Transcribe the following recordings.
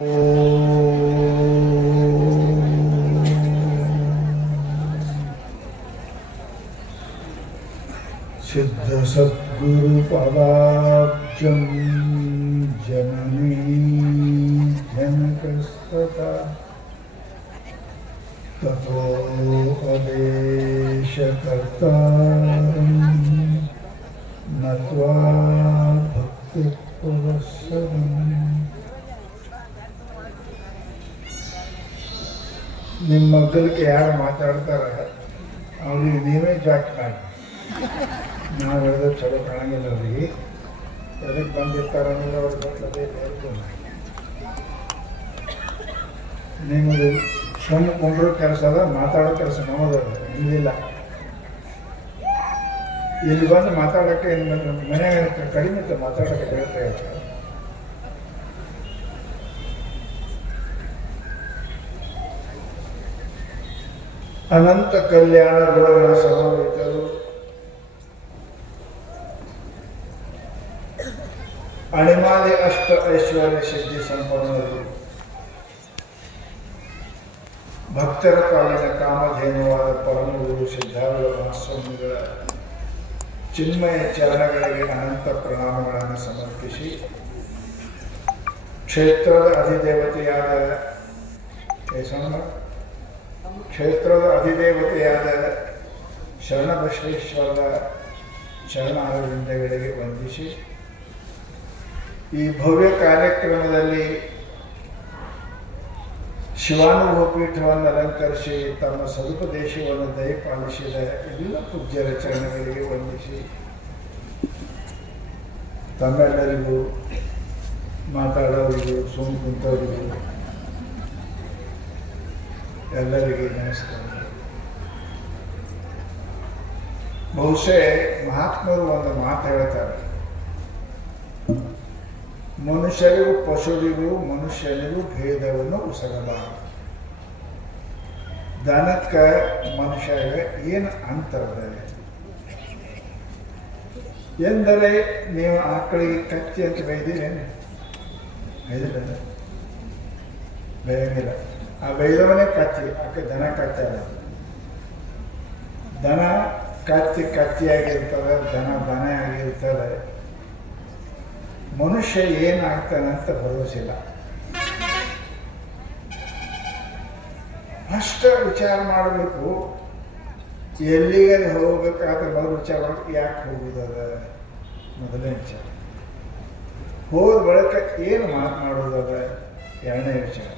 ಸಿದ್ಧ ಸದ್ಗುರು ಪದಾಬ್ಜಂ ಜನನೀ ಜನಕಸ್ತತ ತಥೋ ಅದೇಶಕರ್ತಾರಂ ನತ್ವಾ ಭಕ್ತಿ ಪುರಸ್ಸರಂ. ನಿಮ್ಮ ಮಕ್ಕಳಿಗೆ ಯಾರು ಮಾತಾಡ್ತಾರೆ ಅವ್ರಿಗೆ ನೀವೇ ಜಾಕ್ ಮಾಡಿ. ನಾವು ಹೇಳಿದ್ರೆ ಚಲೋ ಕಾಣಂಗಿಲ್ಲ ಅವ್ರಿಗೆ. ಎದಕ್ಕೆ ಬಂದಿರ್ತಾರೆ ಅಂದ್ರೆ ಅವ್ರಿಗೆ ಗೊತ್ತದೇ ಹೇಳ್ತೀನಿ. ನಿಮ್ಮದು ಸುಮ್ಮನೆ ಕುಂಡ್ರೋ ಕೆಲಸ ಅದ, ಮಾತಾಡೋ ಕೆಲಸ ನಮ್ಮದಲ್ಲ, ಇಲ್ಲಿಲ್ಲ. ಇಲ್ಲಿ ಬಂದು ಮಾತಾಡೋಕ್ಕೆ ಮನೆಯಾಗ ಕಡಿಮೆ ಇತ್ತು, ಮಾತಾಡೋಕ್ಕೆ ಹೇಳ್ತಾ ಇರ್ತಾರೆ. ಅನಂತ ಕಲ್ಯಾಣ ಗುಣಗಳ ಸಮನ್ವಿತರು, ಅಣಿಮಾದಿ ಅಷ್ಟ ಐಶ್ವರ್ಯ ಸಿದ್ಧಿ ಸಂಪನ್ನರು, ಭಕ್ತರ ಕಾಲಿನ ಕಾಮಧೇನುವಾದ ಪರಮಗುರು ಸಿದ್ಧಾರೂಢ ಮಹಾಸ್ವಾಮಿಗಳ ಚಿನ್ಮಯ ಚರಣಗಳಿಗೆ ಅನಂತ ಪ್ರಣಾಮಗಳನ್ನು ಸಮರ್ಪಿಸಿ, ಕ್ಷೇತ್ರದ ಅಧಿದೇವತೆಯಾದ ಶರಣಬಸವೇಶ್ವರದ ಚರಣಾರವಿಂದಗಳಿಗೆ ವಂದಿಸಿ, ಈ ಭವ್ಯ ಕಾರ್ಯಕ್ರಮದಲ್ಲಿ ಶಿವಾನುಭವ ಪೀಠವನ್ನು ಅಲಂಕರಿಸಿ ತಮ್ಮ ಸದುಪದೇಶವನ್ನು ದಯಪಾಲಿಸಿದ ಎಲ್ಲ ಪೂಜ್ಯರ ಚರಣಗಳಿಗೆ ವಂದಿಸಿ, ತಮ್ಮೆಲ್ಲರಿಗೂ ಮಾತಾಡೋರಿಗೂ ಸುಮ್ಮ ಕುಂತವರಿಗೂ ಎಲ್ಲರಿಗೆ ನಮಸ್ಕಾರ. ಬಹುಶಃ ಮಹಾತ್ಮರು ಒಂದು ಮಾತು ಹೇಳ್ತಾರೆ, ಮನುಷ್ಯರಿಗೂ ಪಶುವಿಗೂ ಮನುಷ್ಯನಿಗೂ ಭೇದವನ್ನು ಉಸಗಬಾರದು. ದನಕ್ಕೆ ಮನುಷ್ಯಗೆ ಏನು ಅಂತರದ ಎಂದರೆ, ನೀವು ಆಕಳಿಗೆ ಕಚ್ಚಿ ಅಂತ ಬೈದಿರೇನು? ಬೈದಿಲ್ಲ, ಬೈಯಂಗಿಲ್ಲ. ಆ ಬೈದವನೇ ಕಚ್ಚಿ, ಆಕೆ ದನ ಕಚ್ಚಲ್ಲ. ದನ ಕಚ್ಚಿಯಾಗಿರ್ತದೆ, ದನ ಆಗಿರ್ತದೆ. ಮನುಷ್ಯ ಏನಾಗ್ತಾನಂತ ಭರವಸಿಲ್ಲ. ಅಷ್ಟ ವಿಚಾರ ಮಾಡಬೇಕು. ಎಲ್ಲಿಗೆ ಹೋಗ್ಬೇಕಾದ್ರೆ ಮೊದಲು ವಿಚಾರ ಮಾಡಬೇಕು, ಯಾಕೆ ಹೋಗುದದ ಮೊದಲನೇ ವಿಚಾರ. ಹೋದ ಬಳಿಕ ಏನು ಮಾತನಾಡೋದದ ಎರಡನೇ ವಿಚಾರ.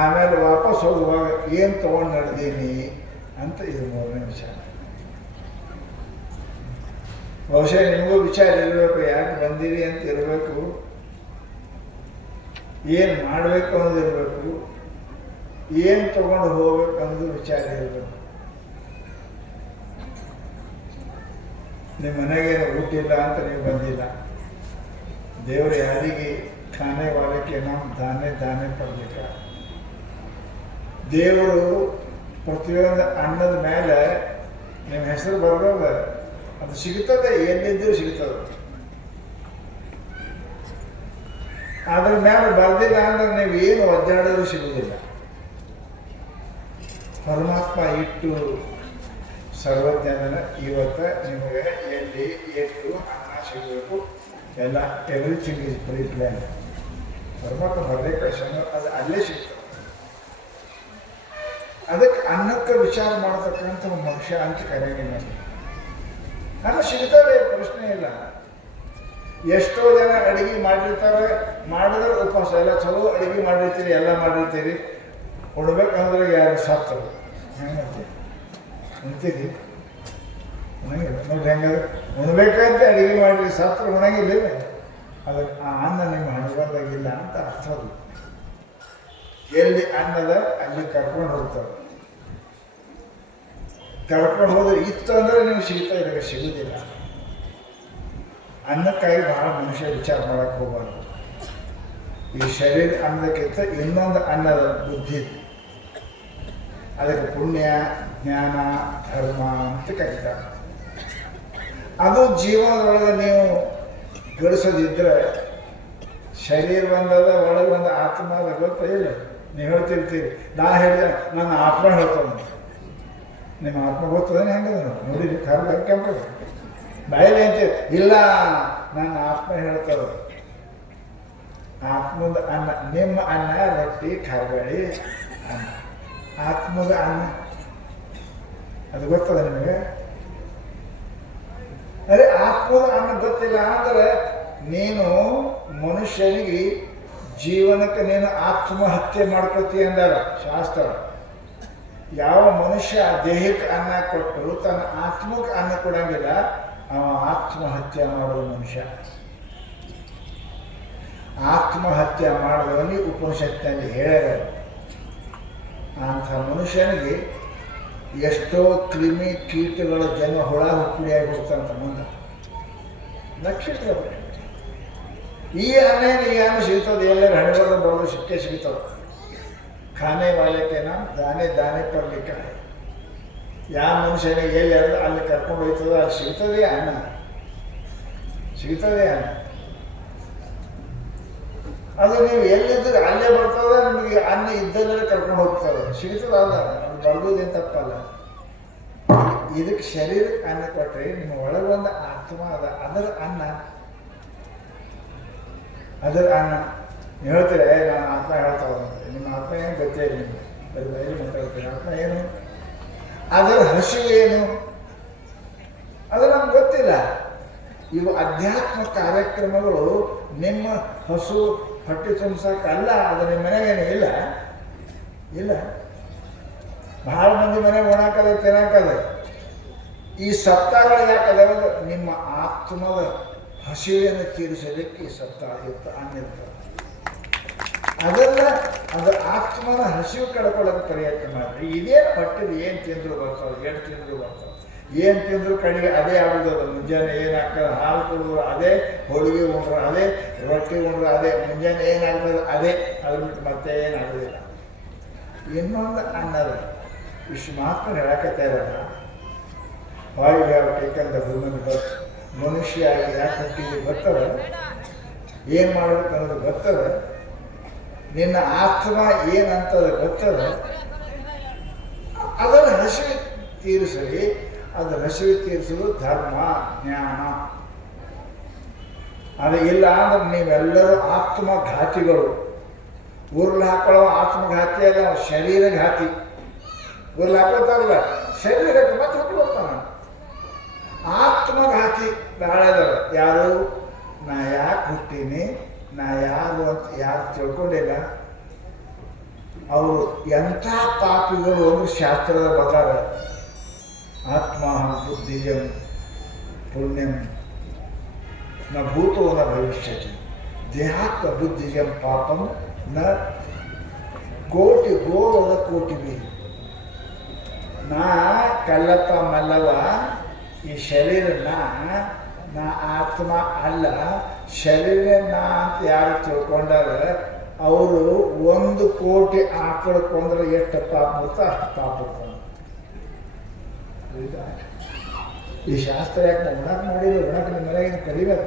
ಆಮೇಲೆ ವಾಪಸ್ ಹೋಗುವಾಗ ಏನು ತೊಗೊಂಡು ನಡೆದೀನಿ ಅಂತ ಇದು ಮೂರನೇ ವಿಚಾರ. ಬಹುಶಃ ನಿಮಗೂ ವಿಚಾರ ಇರಬೇಕು, ಯಾಕೆ ಬಂದಿರಿ ಅಂತ ಇರಬೇಕು, ಏನು ಮಾಡಬೇಕು ಅನ್ನೋದಿರಬೇಕು, ಏನು ತಗೊಂಡು ಹೋಗ್ಬೇಕು ಅನ್ನೋದು ವಿಚಾರ ಇರಬೇಕು. ನಿಮ್ಮ ಮನೆಗೇನು ಊಟ ಇಲ್ಲ ಅಂತ ನೀವು ಬಂದಿಲ್ಲ. ದೇವರು ಯಾರಿಗೆ ಖಾನೆ ವಾಲಕ್ಕೆ ನಾವು ದಾನೆ ದಾನೆ ಕೊಡ್ಬೇಕ. ದೇವರು ಪ್ರತಿಯೊಂದು ಅನ್ನದ ಮೇಲೆ ನಿಮ್ಮ ಹೆಸರು ಬರೋದ, ಅದು ಸಿಗುತ್ತದೆ, ಎಲ್ಲಿದ್ದರೂ ಸಿಗುತ್ತದೆ. ಅದ್ರ ಮೇಲೆ ಬರ್ದಿಲ್ಲ ಅಂದ್ರೆ ನೀವು ಏನು ಒದ್ದಾಡೋದು ಸಿಗುವುದಿಲ್ಲ. ಪರಮಾತ್ಮ ಇಟ್ಟು ಸರ್ವಜ್ಞನ ಇವತ್ತು ನಿಮಗೆ ಎಲ್ಲಿ ಎಷ್ಟು ಅನ್ನ ಸಿಗಬೇಕು ಎಲ್ಲ ಎವ್ರಿಥಿಂಗ್ ಇಸ್ ಪ್ರೀ ಪ್ಲ್ಯಾನ್. ಪರಮಾತ್ಮ ಬರದೇ ಕಳ್ಸೋಣ, ಅದು ಅಲ್ಲೇ ಸಿಗ್ತದೆ. ಅದಕ್ಕೆ ಅನ್ನಕ್ಕೆ ವಿಚಾರ ಮಾಡತಕ್ಕಂಥ ಮನುಷ್ಯ ಅಂತ ಕರೆಯಂಗಿಲ್ಲ. ಅನ್ನ ಸಿಗ್ತದೆ, ಪ್ರಶ್ನೆ ಇಲ್ಲ. ಎಷ್ಟೋ ಜನ ಅಡುಗೆ ಮಾಡಿರ್ತಾರೆ, ಮಾಡಿದ್ರೆ ಉಪವಾಸ ಎಲ್ಲ ಚಲೋ ಅಡುಗೆ ಮಾಡಿರ್ತೀರಿ, ಎಲ್ಲ ಮಾಡಿರ್ತೀರಿ, ಕೊಡ್ಬೇಕಂದ್ರೆ ಯಾರು ಸತ್ತರು ಹೆಂಗಂತೀರಿ ಅಂತೀರಿ? ಉಣಂಗಿಲ್ಲ ನೋಡ್ರಿ. ಹೆಂಗಾದ್ರೆ ಉಣ್ಬೇಕಂತ ಅಡುಗೆ ಮಾಡಿರಿ, ಸತ್ತರು ಉಣಂಗಿಲ್ಲ. ಅದಕ್ಕೆ ಆ ಅನ್ನ ನಿಮ್ಮ ಹಣಬಾರ್ದಾಗಿಲ್ಲ ಅಂತ ಅರ್ಥ. ಅದು ಎಲ್ಲಿ ಅನ್ನದ ಅಲ್ಲಿ ಕರ್ಕೊಂಡು ಹೋಗ್ತಾರೆ. ಕರ್ಕೊಂಡು ಹೋದ್ರೆ ಇತ್ತು ಅಂದರೆ ನೀವು ಸಿಗ್ತಾ ಇದ್ದಾಗ ಸಿಗುವುದಿಲ್ಲ. ಅನ್ನಕ್ಕಾಗಿ ಬಹಳ ಮನುಷ್ಯ ವಿಚಾರ ಮಾಡಕ್ಕೆ ಹೋಗಬಾರ್ದು. ಈ ಶರೀರ ಅನ್ನಕ್ಕಿಂತ ಇನ್ನೊಂದು ಅನ್ನದ ಬುದ್ಧಿ, ಅದಕ್ಕೆ ಪುಣ್ಯ ಜ್ಞಾನ ಧರ್ಮ ಅಂತ ಕರೀತಾರೆ. ಅದು ಜೀವನದೊಳಗೆ ನೀವು ಗಳಿಸೋದಿದ್ದರೆ ಶರೀರ ಒಂದದ ಒಳಗೆ ಒಂದು ಆತ್ಮ ಅದ ಗೊತ್ತಾ ಇಲ್ಲ? ನೀವು ಹೇಳ್ತಿರ್ತೀರಿ, ನಾ ಹೇಳಿದೆ ನನ್ನ ಆತ್ಮ ಹೇಳ್ತಾನೆ. ನಿಮ್ಮ ಆತ್ಮ ಗೊತ್ತದೇನೆ ಹೆಂಗದ ನೋಡಿರಿ ಕೆಂಪ ಬಾಯಲ್ಲಿ ಅಂತೀರಿ, ಇಲ್ಲ ನನ್ನ ಆತ್ಮ ಹೇಳ್ತದ. ಆತ್ಮದ ಅನ್ನ, ನಿಮ್ಮ ಅನ್ನ ರೊಟ್ಟಿ ಖಾರಬೇಳಿ ಅನ್ನ, ಆತ್ಮದ ಅನ್ನ ಅದು ಗೊತ್ತದ ನಿಮಗೆ? ಅದೇ ಆತ್ಮದ ಅನ್ನ ಗೊತ್ತಿಲ್ಲ ಅಂದ್ರೆ ನೀನು ಮನುಷ್ಯನಿಗೆ ಜೀವನಕ್ಕೆ ನೀನು ಆತ್ಮಹತ್ಯೆ ಮಾಡ್ಕೊತಿ ಅಂದಾರ ಶಾಸ್ತ್ರ. ಯಾವ ಮನುಷ್ಯ ದೇಹಕ್ಕೆ ಅನ್ನ ಕೊಟ್ಟು ತನ್ನ ಆತ್ಮಕ್ಕೆ ಅನ್ನ ಕೊಡಂಗಿಲ್ಲ, ಅವ ಆತ್ಮಹತ್ಯೆ ಮಾಡುವ ಮನುಷ್ಯ. ಆತ್ಮಹತ್ಯೆ ಮಾಡುವವನಿಗೆ ಉಪನಿಷತ್ತಿನಲ್ಲಿ ಹೇಳ್ಯಾರ, ಅಂಥ ಮನುಷ್ಯನಿಗೆ ಎಷ್ಟೋ ಕ್ರಿಮಿ ಕೀಟಗಳ ಜನ್ಮ ಹುಳ ಹುಪ್ಪಡಿಯಾಗಿ ಬಿಡ್ತಂತ ಮುಂದೆ ನಕ್ಷತ್ರ. ಈ ಅನ್ನ ಸಿಗ್ತದೆ, ಎಲ್ಲರೂ ಹಣೆಬರ ಬರೋದು ಸಿಕ್ಕೇ ಸಿಗ್ತದೆ. ಖಾನೆ ವಾಲಕ್ಕೆ ನಾವು ದಾನೆ ದಾನೆ ಪರ್ಲಿಕ್ಕೆ ಯಾವ ಮನುಷ್ಯನಿಗೆ ಎಲ್ಲಿ ಅಲ್ಲಿ ಕರ್ಕೊಂಡು ಹೋಗ್ತದೆ ಅಲ್ಲಿ ಸಿಗ್ತದೆ ಅನ್ನ, ಸಿಗ್ತದೆ ಅನ್ನ. ಅದು ನೀವು ಎಲ್ಲಿದ್ದರೆ ಅಲ್ಲೇ ಬರ್ತದೆ, ನಿಮಗೆ ಅನ್ನ ಇದ್ದಲ್ಲೇ ಕರ್ಕೊಂಡು ಹೋಗ್ತದೆ, ಸಿಗ್ತದೆ. ಅಲ್ಲ ಬರ್ಬೋದೇನು ತಪ್ಪಲ್ಲ. ಇದಕ್ಕೆ ಶರೀರಕ್ಕೆ ಅನ್ನ ಕೊಟ್ಟರೆ ನಿಮ್ಮ ಒಳಗೊಂದು ಆತ್ಮ ಅದ, ಅದರ ಅನ್ನ, ಅದರ ಅನ್ನ. ನೀವು ಹೇಳ್ತೀರ ನಾನು ಆತ್ಮ ಹೇಳ್ತಾ ಹೋದಂತೆ, ನಿಮ್ಮ ಆತ್ಮ ಏನು ಗೊತ್ತೇ ಇಲ್ಲ ನಿಮಗೆ, ಬರೀ ಬಯಲು ಮಾತಾಡ್ತೀರಿ. ಆತ್ಮ ಏನು, ಅದರ ಹಸಿವು ಏನು, ಅದು ನಮ್ಗೆ ಗೊತ್ತಿಲ್ಲ. ಇವು ಅಧ್ಯಾತ್ಮ ಕಾರ್ಯಕ್ರಮಗಳು ನಿಮ್ಮ ಹಸು ಹೊಟ್ಟೆ ತುಂಬಿಸಕ್ಕಲ್ಲ, ಅದು ನಿಮ್ಮ ಮನೆಗೇನು ಇಲ್ಲ ಇಲ್ಲ. ಬಹಳ ಮಂದಿ ಮನೆಗೆ ಒಣಕದ ತಿನ್ನಕದ. ಈ ಸಪ್ತಾಹಗಳು ಯಾಕದವ? ನಿಮ್ಮ ಆತ್ಮದ ಹಸಿವೆಯನ್ನು ತೀರಿಸಲಿಕ್ಕೆ ಈ ಸಪ್ತಾಹ ಇತ್ತು, ಅನ್ನಿರ್ತದೆ. ಅದೆಲ್ಲ ಅದು ಆತ್ಮನ ಹಸಿವು ಕಳ್ಕೊಳ್ಳೋಕೆ ಪ್ರಯತ್ನ ಮಾಡಿರಿ. ಇದೇನು ಹೊಟ್ಟೆದು ಏನು ತಿಂದರೂ ಬರ್ತದೆ, ಎಷ್ಟು ತಿಂದರೂ ಬರ್ತದೆ. ಏನು ತಿಂದರೂ ಕಡೆಗೆ ಅದೇ ಆಗೋದು. ಮುಂಜಾನೆ ಏನಾಗ್ತದೆ, ಹಾಲು ಕುಡಿದ್ರು ಅದೇ, ಹೋಳಿಗೆ ಉಂಡ್ರೆ ಅದೇ, ರೊಟ್ಟಿ ಉಂಡ್ರೆ ಅದೇ, ಮುಂಜಾನೆ ಏನಾಗ್ತದೆ ಅದೇ, ಅದ್ರ ಬಿಟ್ಟು ಮತ್ತೆ ಏನಾಗೋದಿಲ್ಲ. ಇನ್ನೊಂದು ಅನ್ನದ ಇಷ್ಟು ಮಾತ್ರ ಹೇಳಕತ್ತಾ ಇರಲ್ಲ. ವಾಯು ಯಾವ ಟೇಕಂದ ಹುಮ್ಮನ್ ಬಸ್ ಮನುಷ್ಯ ಯಾಕೆ ಹುಟ್ಟಿಗೆ ಬರ್ತದೆ, ಏನು ಮಾಡಬೇಕು ಅನ್ನೋದು ಬರ್ತದೆ, ನಿನ್ನ ಆತ್ಮ ಏನಂತದ ಗೊತ್ತದ. ಅದರ ಹಸಿವೆ ತೀರಿಸಲಿ. ಅದರ ಹಸಿವೆ ತೀರಿಸಲು ಧರ್ಮ ಜ್ಞಾನ. ಅದು ಇಲ್ಲ ಅಂದ್ರೆ ನೀವೆಲ್ಲರೂ ಆತ್ಮಘಾತಿಗಳು. ಊರ್ಲಿ ಹಾಕೊಳ್ಳೋ ಆತ್ಮಘಾತಿ ಅಲ್ಲ, ಶರೀರಘಾತಿ. ಊರ್ಲಿ ಹಾಕೋತಾರಲ್ಲ ಶರೀರಕ್ಕೆ ಮತ್ತೆ ಹುಟ್ಟುಕೊಡ್ತಾನ. ಆತ್ಮಘಾತಿ ಬಾಳೆದವ ಯಾರು, ನಾ ಯಾಕೆ ಹುಟ್ಟೀನಿ, ನಾ ಯಾರು ಅಂತ ಯಾರು ತಿಳ್ಕೊಂಡಿಲ್ಲ. ಅವರು ಎಂಥ ಪಾಪಿಗಳು ಅಂದ್ರೆ ಶಾಸ್ತ್ರದ ಪ್ರಕಾರ ಆತ್ಮ ಬುದ್ಧಿಯಂ ಪುಣ್ಯಂ ನ ಭೂತೋ ನ ಭವಿಷ್ಯತಿ ದೇಹಾತ್ಮ ಬುದ್ಧಿಯಂ ಪಾಪಂ ನ ಕೋಟಿ ಗೋಳದ ಕೋಟಿ ಬೀರಿ. ನಾ ಕಲ್ಲಪ್ಪ ಮಲ್ಲವ, ಈ ಶರೀರ ನಾ ಆತ್ಮ ಅಲ್ಲ, ಶರೀರ ನಾ ಅಂತ ಯಾರು ತಿಳ್ಕೊಂಡಾರ ಅವರು 1 ಕೋಟಿ ಆಕಳು ಕೊಂದ್ರೆ ಎಷ್ಟು ಪಾಪ ಬರ್ತೋ ಅಷ್ಟು ಪಾಪ ಬರ್ತಾನೆ. ಈ ಶಾಸ್ತ್ರ ಯಾಕೆ ನಾವು ಉಣಕ್ಕೆ ಮಾಡಿದ್ರು? ಉಣಕ್ಕೆ ನಿಮ್ಮ ಮನೆಗೇನು ಕಡಿಬೇಡ,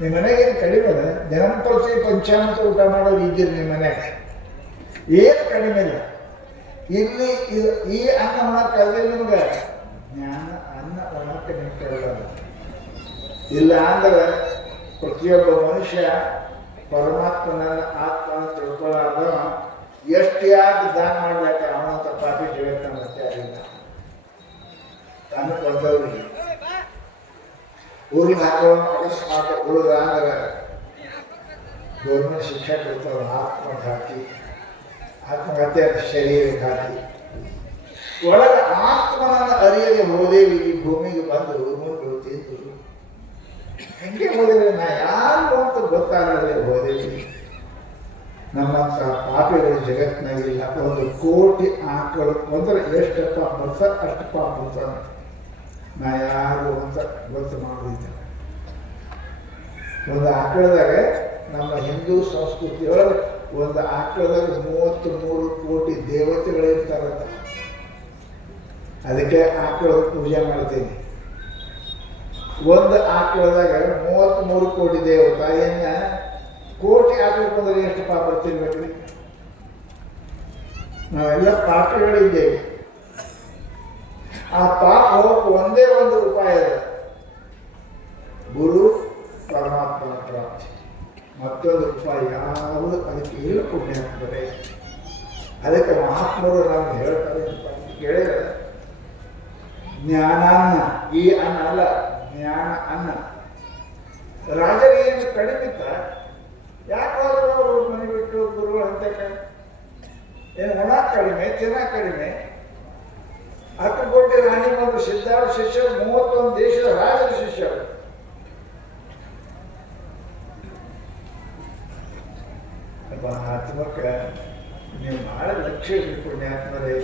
ನಿಮ್ಮ ಮನೆಗೇನು ಕಡಿಬೇಡ. ಜನಪಲ್ಸಿ ಪಂಚಾಮೃತ ಊಟ ಮಾಡೋರು ಇದ್ದೀರಿ ನಿಮ್ಮ ಮನೆಗೆ, ಏನು ಕಡಿಮೆ ಇಲ್ಲ. ಇಲ್ಲಿ ಈ ಅನ್ನ ಉಣಕ್ಕೆ ಅದೇ ನಿಮ್ಗೆ ಜ್ಞಾನ, ಅನ್ನ ಉಣಕ್ಕೆ ನಿಮ್ಗೆ ಕೇಳಲ್ಲ. ಇಲ್ಲ ಅಂದ್ರೆ ಪ್ರತಿಯೊಬ್ಬ ಮನುಷ್ಯ ಪರಮಾತ್ಮನ ಆತ್ಮನ ತಿಳ್ಕೊಳ್ಳಾರ್ದ ಎಷ್ಟು ಯಾಕೆ ದಾನ ಮಾಡ್ಬೇಕ, ಅವನಂತ ಪಾಪಿ ಜಗತ್ತ ಮತ್ತೆ ಆಗಿಲ್ಲ. ತಾನು ಕೊಂಡವ್ರಿಗೆ ಊರಿಗೆ ಹಾಕೋಣ ಅಕಸ್ಮಾತ್ ಉಳಿದ ಅಂದ್ರೆ ಗೌರ್ಮೆಂಟ್ ಶಿಕ್ಷೆ ಕೊಡ್ತಾರೆ. ಆತ್ಮಘಾತಿ, ಆತ್ಮಘಾತಿ ಅಂತ ಶರೀರ ಘಾತಿ. ಒಳಗೆ ಆತ್ಮನನ್ನು ಅರಿಯದೆ ಹೋದೇವಿ ಈ ಭೂಮಿಗೆ ಬಂದು ಮುಂದೆ ತಿಂದು ಹೆಂಗೆ ಹೋದೇವಿ, ನಾ ಯಾರು ಅಂತ ಗೊತ್ತಾಗದೆ ಹೋದೇವಿ. ನಮ್ಮಂಥ ಪಾಪಿಗಳು ಜಗತ್ತಿನಾಗಿಲ್ಲ. 1 ಕೋಟಿ ಆಕಳು ಕೊಂದ್ರೆ ಎಷ್ಟು ಪಾಪ ಬರ್ತಾರೆ ಅಷ್ಟು ಪಾಪ ಬರ್ತಾನೆ. ನಾ ಯಾರು ಅಂತ ಗೊತ್ತು ಮಾಡೋದಿಲ್ಲ. ಒಂದು ಆಕಳದಾಗ ನಮ್ಮ ಹಿಂದೂ ಸಂಸ್ಕೃತಿಯೊಳಗೆ ಒಂದು ಆಕಳದಾಗ 33 ಕೋಟಿ ದೇವತೆಗಳಿರ್ತಾರಂತ. ಅದಕ್ಕೆ ಆಕಳ ಪೂಜೆ ಮಾಡ್ತೀನಿ. ಒಂದು ಆಕಳದಾಗ 33 ಕೋಟಿ ದೇವತೆಯನ್ನ ಕೋಟಿ ಹಾಕಬೇಕು ಅಂದ್ರೆ ಎಷ್ಟು ಪಾಪ ಬರ್ತಿರ್ಬೇಕ್ರಿ? ನಾವೆಲ್ಲ ಪಾಪಿಗಳಿದ್ದೇವೆ. ಆ ಪಾಪ ಹೋಗಕ್ಕೆ ಒಂದೇ ಒಂದು ಉಪಾಯ ಇದೆ, ಗುರು ಪರಮಾತ್ಮನ ಪ್ರಾಪ್ತಿ. ಮತ್ತೊಂದು ಉಪಾಯ ಯಾವುದು ಅದಕ್ಕೆ ಇಲ್ಲ ಪುಣ್ಯ ಆಗ್ತದೆ. ಅದಕ್ಕೆ ಮಹಾತ್ಮರು ನಮ್ಗೆ ಹೇಳ್ತಾರೆ ಕೇಳಿದ್ರೆ, ಜ್ಞಾನಾನ್ನ, ಈ ಅನ್ನ ಅಲ್ಲ, ಜ್ಞಾನ ಅನ್ನ. ರಾಜರಿಗೆ ಏನು ಕಡಿಮೆ ಇತ್ತ? ಯಾಕಾದ್ರೂ ಅವರು ಮನೆ ಬಿಟ್ಟು ಗುರುಗಳು ಅಂತಕ್ಕೆ ಏನು ಉಣಾಕ್ ಕಡಿಮೆ, ತಿನ್ನಕ್ ಕಡಿಮೆ? 10 ಕೋಟಿ ರಾಣಿ ಮತ್ತು ಸಿದ್ಧಾರ್ಥ ಶಿಷ್ಯರು, 31 ದೇಶದ ರಾಜರ ಶಿಷ್ಯರು. ಆತ್ಮಕ್ಕ ನೀವು ಬಹಳ ಲಕ್ಷ್ಯ ಇರಲಿ ಪುಣ್ಯಾತ್ಮರೇ.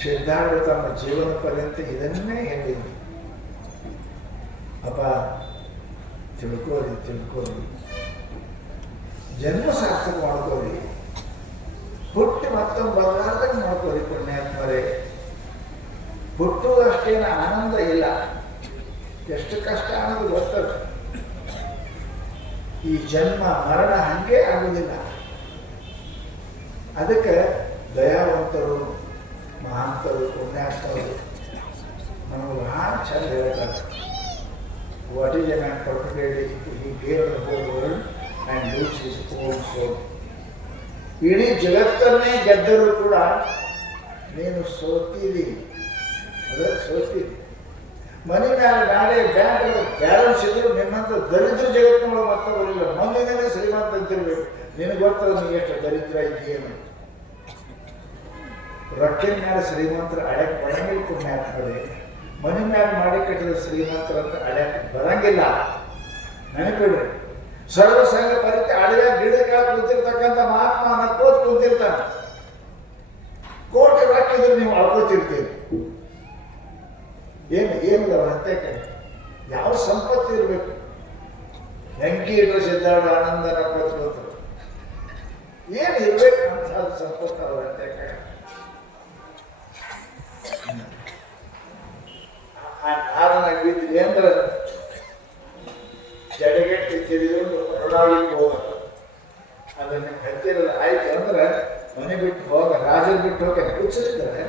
ಸಿದ್ಧಾರ್ಥ ತಮ್ಮ ಜೀವನ ಪರ್ಯಂತ ಇದನ್ನೇ ಹೇಳಿದ್ರು, ಅಪ್ಪ ತಿಳ್ಕೋರಿ, ಜನ್ಮ ಸಾರ್ಥಕ ಮಾಡ್ಕೋರಿ, ಹುಟ್ಟಿ ಮತ್ತೊಂದು ಬದಲಾದಾಗ ಮಾಡ್ಕೋರಿ ಪುಣ್ಯಾತ್ಮರೇ. ಹುಟ್ಟುವುದಷ್ಟೇನು ಆನಂದ ಇಲ್ಲ, ಎಷ್ಟು ಕಷ್ಟ ಅನ್ನೋದು ಗೊತ್ತದ. ಈ ಜನ್ಮ ಮರಣ ಹಂಗೆ ಆಗುವುದಿಲ್ಲ. ಅದಕ್ಕೆ ದಯಾವಂತರು, ಮಹಾಂತರು, ಪುಣ್ಯಾತ್ಮರು ನಮಗೆ ಬಹಳ ಚಂದ ಹೇಳ್ತಾರೆ. What is a man particularly he gave the whole world and lose his own soul. ಇಡೀ ಜಗತ್ತನ್ನೇ ಗೆದ್ದರೂ ಕೂಡ ನೀನು ಸೋತಿದಿ, ಅದಕ್ಕೆ ಸೋತಿದಿ. ಮನೆ ಮೇಲೆ ನಾಳೆ ಬ್ಯಾಂಕ್ ಬ್ಯಾಲೆನ್ಸ್ ಇದ್ರು ನಿನ್ನಂತ ದರಿದ್ರ ಜಗತ್ತಿನೊಳಗೆ ಮತ್ತೆ ಬರಲಿಲ್ಲ. ಮೊದಲಿನೇ ಶ್ರೀಮಂತ ಅಂತಿರ್ಬೇಕು. ನಿನಗೆ ಗೊತ್ತದ ನೀ ಎಷ್ಟು ದರಿದ್ರ ಇದ್ದೀಯೇನು. ರೊಕ್ಕಿನ ಮೇಲೆ ಶ್ರೀಮಂತರ ಅಡ್ಯಾಕ್ ಬರಂಗಿಲ್ಲ ಪುಣ್ಯಾತ್ಮರೇ. ಮನೆ ಮೇಲೆ ಮಾಡಿ ಕಟ್ಟಿದ ಶ್ರೀಮಂತರಂತ ಅಡ್ಯಾಕ್ ಬರಂಗಿಲ್ಲ. ನೆನಪಿಡ್ರಿ, ಸರ್ವ ಸಂಘ ಪರಿತೆ ಅಡವ್ಯಾಗ ಗಿಡ ಕೆಳಗೆ ಕೂತಿರ್ತಕ್ಕಂಥ ಮಹಾತ್ಮ ನಕ್ಕೋತ್ ಕೂತಿರ್ತಾನೆ. ಕೋಟಿ ರೊಕ್ಕಿದ್ರೆ ನೀವು ಅಳ್ಕೋತಿರ್ತೀರಿ. ಏನದವ ಅಂತಕ್ಕೆ ಯಾವ ಸಂಪತ್ತು ಇರಬೇಕು? ಹೆಂಗಿ ಇಟ್ಟರೆ ಸಿದ್ಧಾರ್ಥ ಆನಂದ ನಕ್ಕೋತ ಏನು ಇರ್ಬೇಕು ಅಂತ ಸಂಪತ್ತು ಅವ್ರ ಅಂತಕ್ಕೆ. ನಾರನಾಗ ಬಿದ್ದು ಏನ್ರ ಜಡಗಟ್ಟಿ ತಿರುಗಿ ಹೊರಡಾಳಿಗೆ ಹೋಗ, ಅದನ್ನ ಹತ್ತಿರಲ್ಲ ಆಯ್ತು ಅಂದ್ರೆ ಮನೆ ಬಿಟ್ಟು ಹೋಗ, ರಾಜರು ಬಿಟ್ಟು ಹೋಗ. ಹುಚ್ಚರಿದ್ದಾರೆ,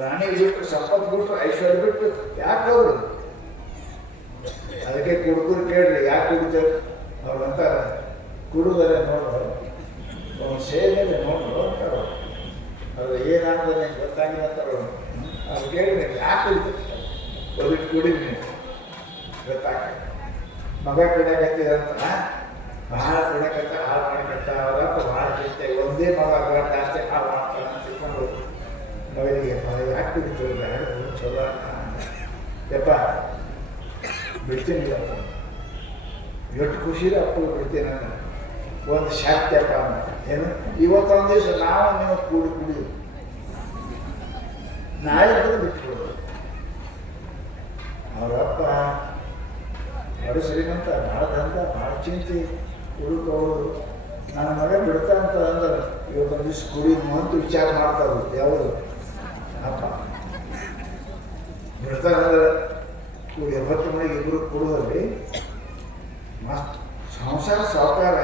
ರಾಣಿ ಬಿಟ್ಟು, ಸಂಪತ್ತು ಬಿಟ್ಟು, ಐಶ್ವರ್ಯ ಬಿಟ್ಟು ಯಾಕೆ ಹೋದ್ರು? ಅದಕ್ಕೆ ಕುಡುಕರು ಕೇಳ್ರಿ, ಯಾಕೆ ಕುಡಿತಾರೆ ಅವ್ರು ಅಂತಾರ, ಕುಡುದರೆ ನೋಡು, ಸೇರಿದೆ ನೋಡು ಅಂತಾರ. ಅದು ಏನಾಗ್ತದೆ ನನಗೆ ಗೊತ್ತಾಗಿಲ್ಲ ಅಂತಾರ. ಅವ್ರು ಕೇಳಿದ್ರೆ ಯಾಕೆ ಕುಡಿತಾರೆ? ಒದಕ್ಕೆ ಕುಡಿದ್ರಿ ಗೊತ್ತಾಗ. ಮಗ ಕುಡಿಯಕತ್ತಿದಂತ ಭಾಳ ಕುಡಿಯಕತ್ತ, ಹಾಳು ಮಾಡಕತ್ತ, ಅವರಪ್ಪ ಭಾಳ ಚಿಂತೆ. ಒಂದೇ ಮಗ ಜಾಸ್ತಿ ಹಾಳು ಮಾಡ್ತಾನೆ ಅಂತ ತಿಳ್ಕೊಂಡು ಮಗನಿಗೆ ಯಾಕೆ ಕುಡಿತೀವಿ ಬೇಡ ಚಲೋ ಯಪ್ಪ ಬಿಡ್ತೀನಿ ಅಂತ ಎಷ್ಟು ಖುಷಿಲಿ ಅಪ್ಪ ಬಿಡ್ತೀನಿ ಅಂತ ಒಂದು ಶಾಕ್ಯಪ್ಪ ಅಂತ. ಏನು ಇವತ್ತೊಂದು ದಿವಸ ನಾವು ನೀವು ಕುಡಿದು ನಾಳೆ ಬಿಟ್ಬಿಡೋದು. ಅವರಪ್ಪ ಬಡ ಶ್ರೀಮಂತ, ಭಾಳ ದಂಧ, ಭಾಳ ಚಿಂತೆ, ಹುಡುಕೋದು. ನನ್ನ ಮಗ ಬಿಡ್ತಾ ಅಂತ ಅಂದ್ರೆ ಇವತ್ತೊಂದು ದಿವಸ ಕುಡಿದು ಅಂತ ವಿಚಾರ ಮಾಡ್ತಾರು. ಯಾವುದು ಅಪ್ಪ ಬಿಡ್ತಾರಂದ್ರೆ ಕೂಡಿ 80 ಮನೆಗೆ ಇಬ್ಬರು ಕುಡಿದ್ರಿ ಮಸ್ತ್ ಸಂಸಾರ ಸಾವುಕಾರ.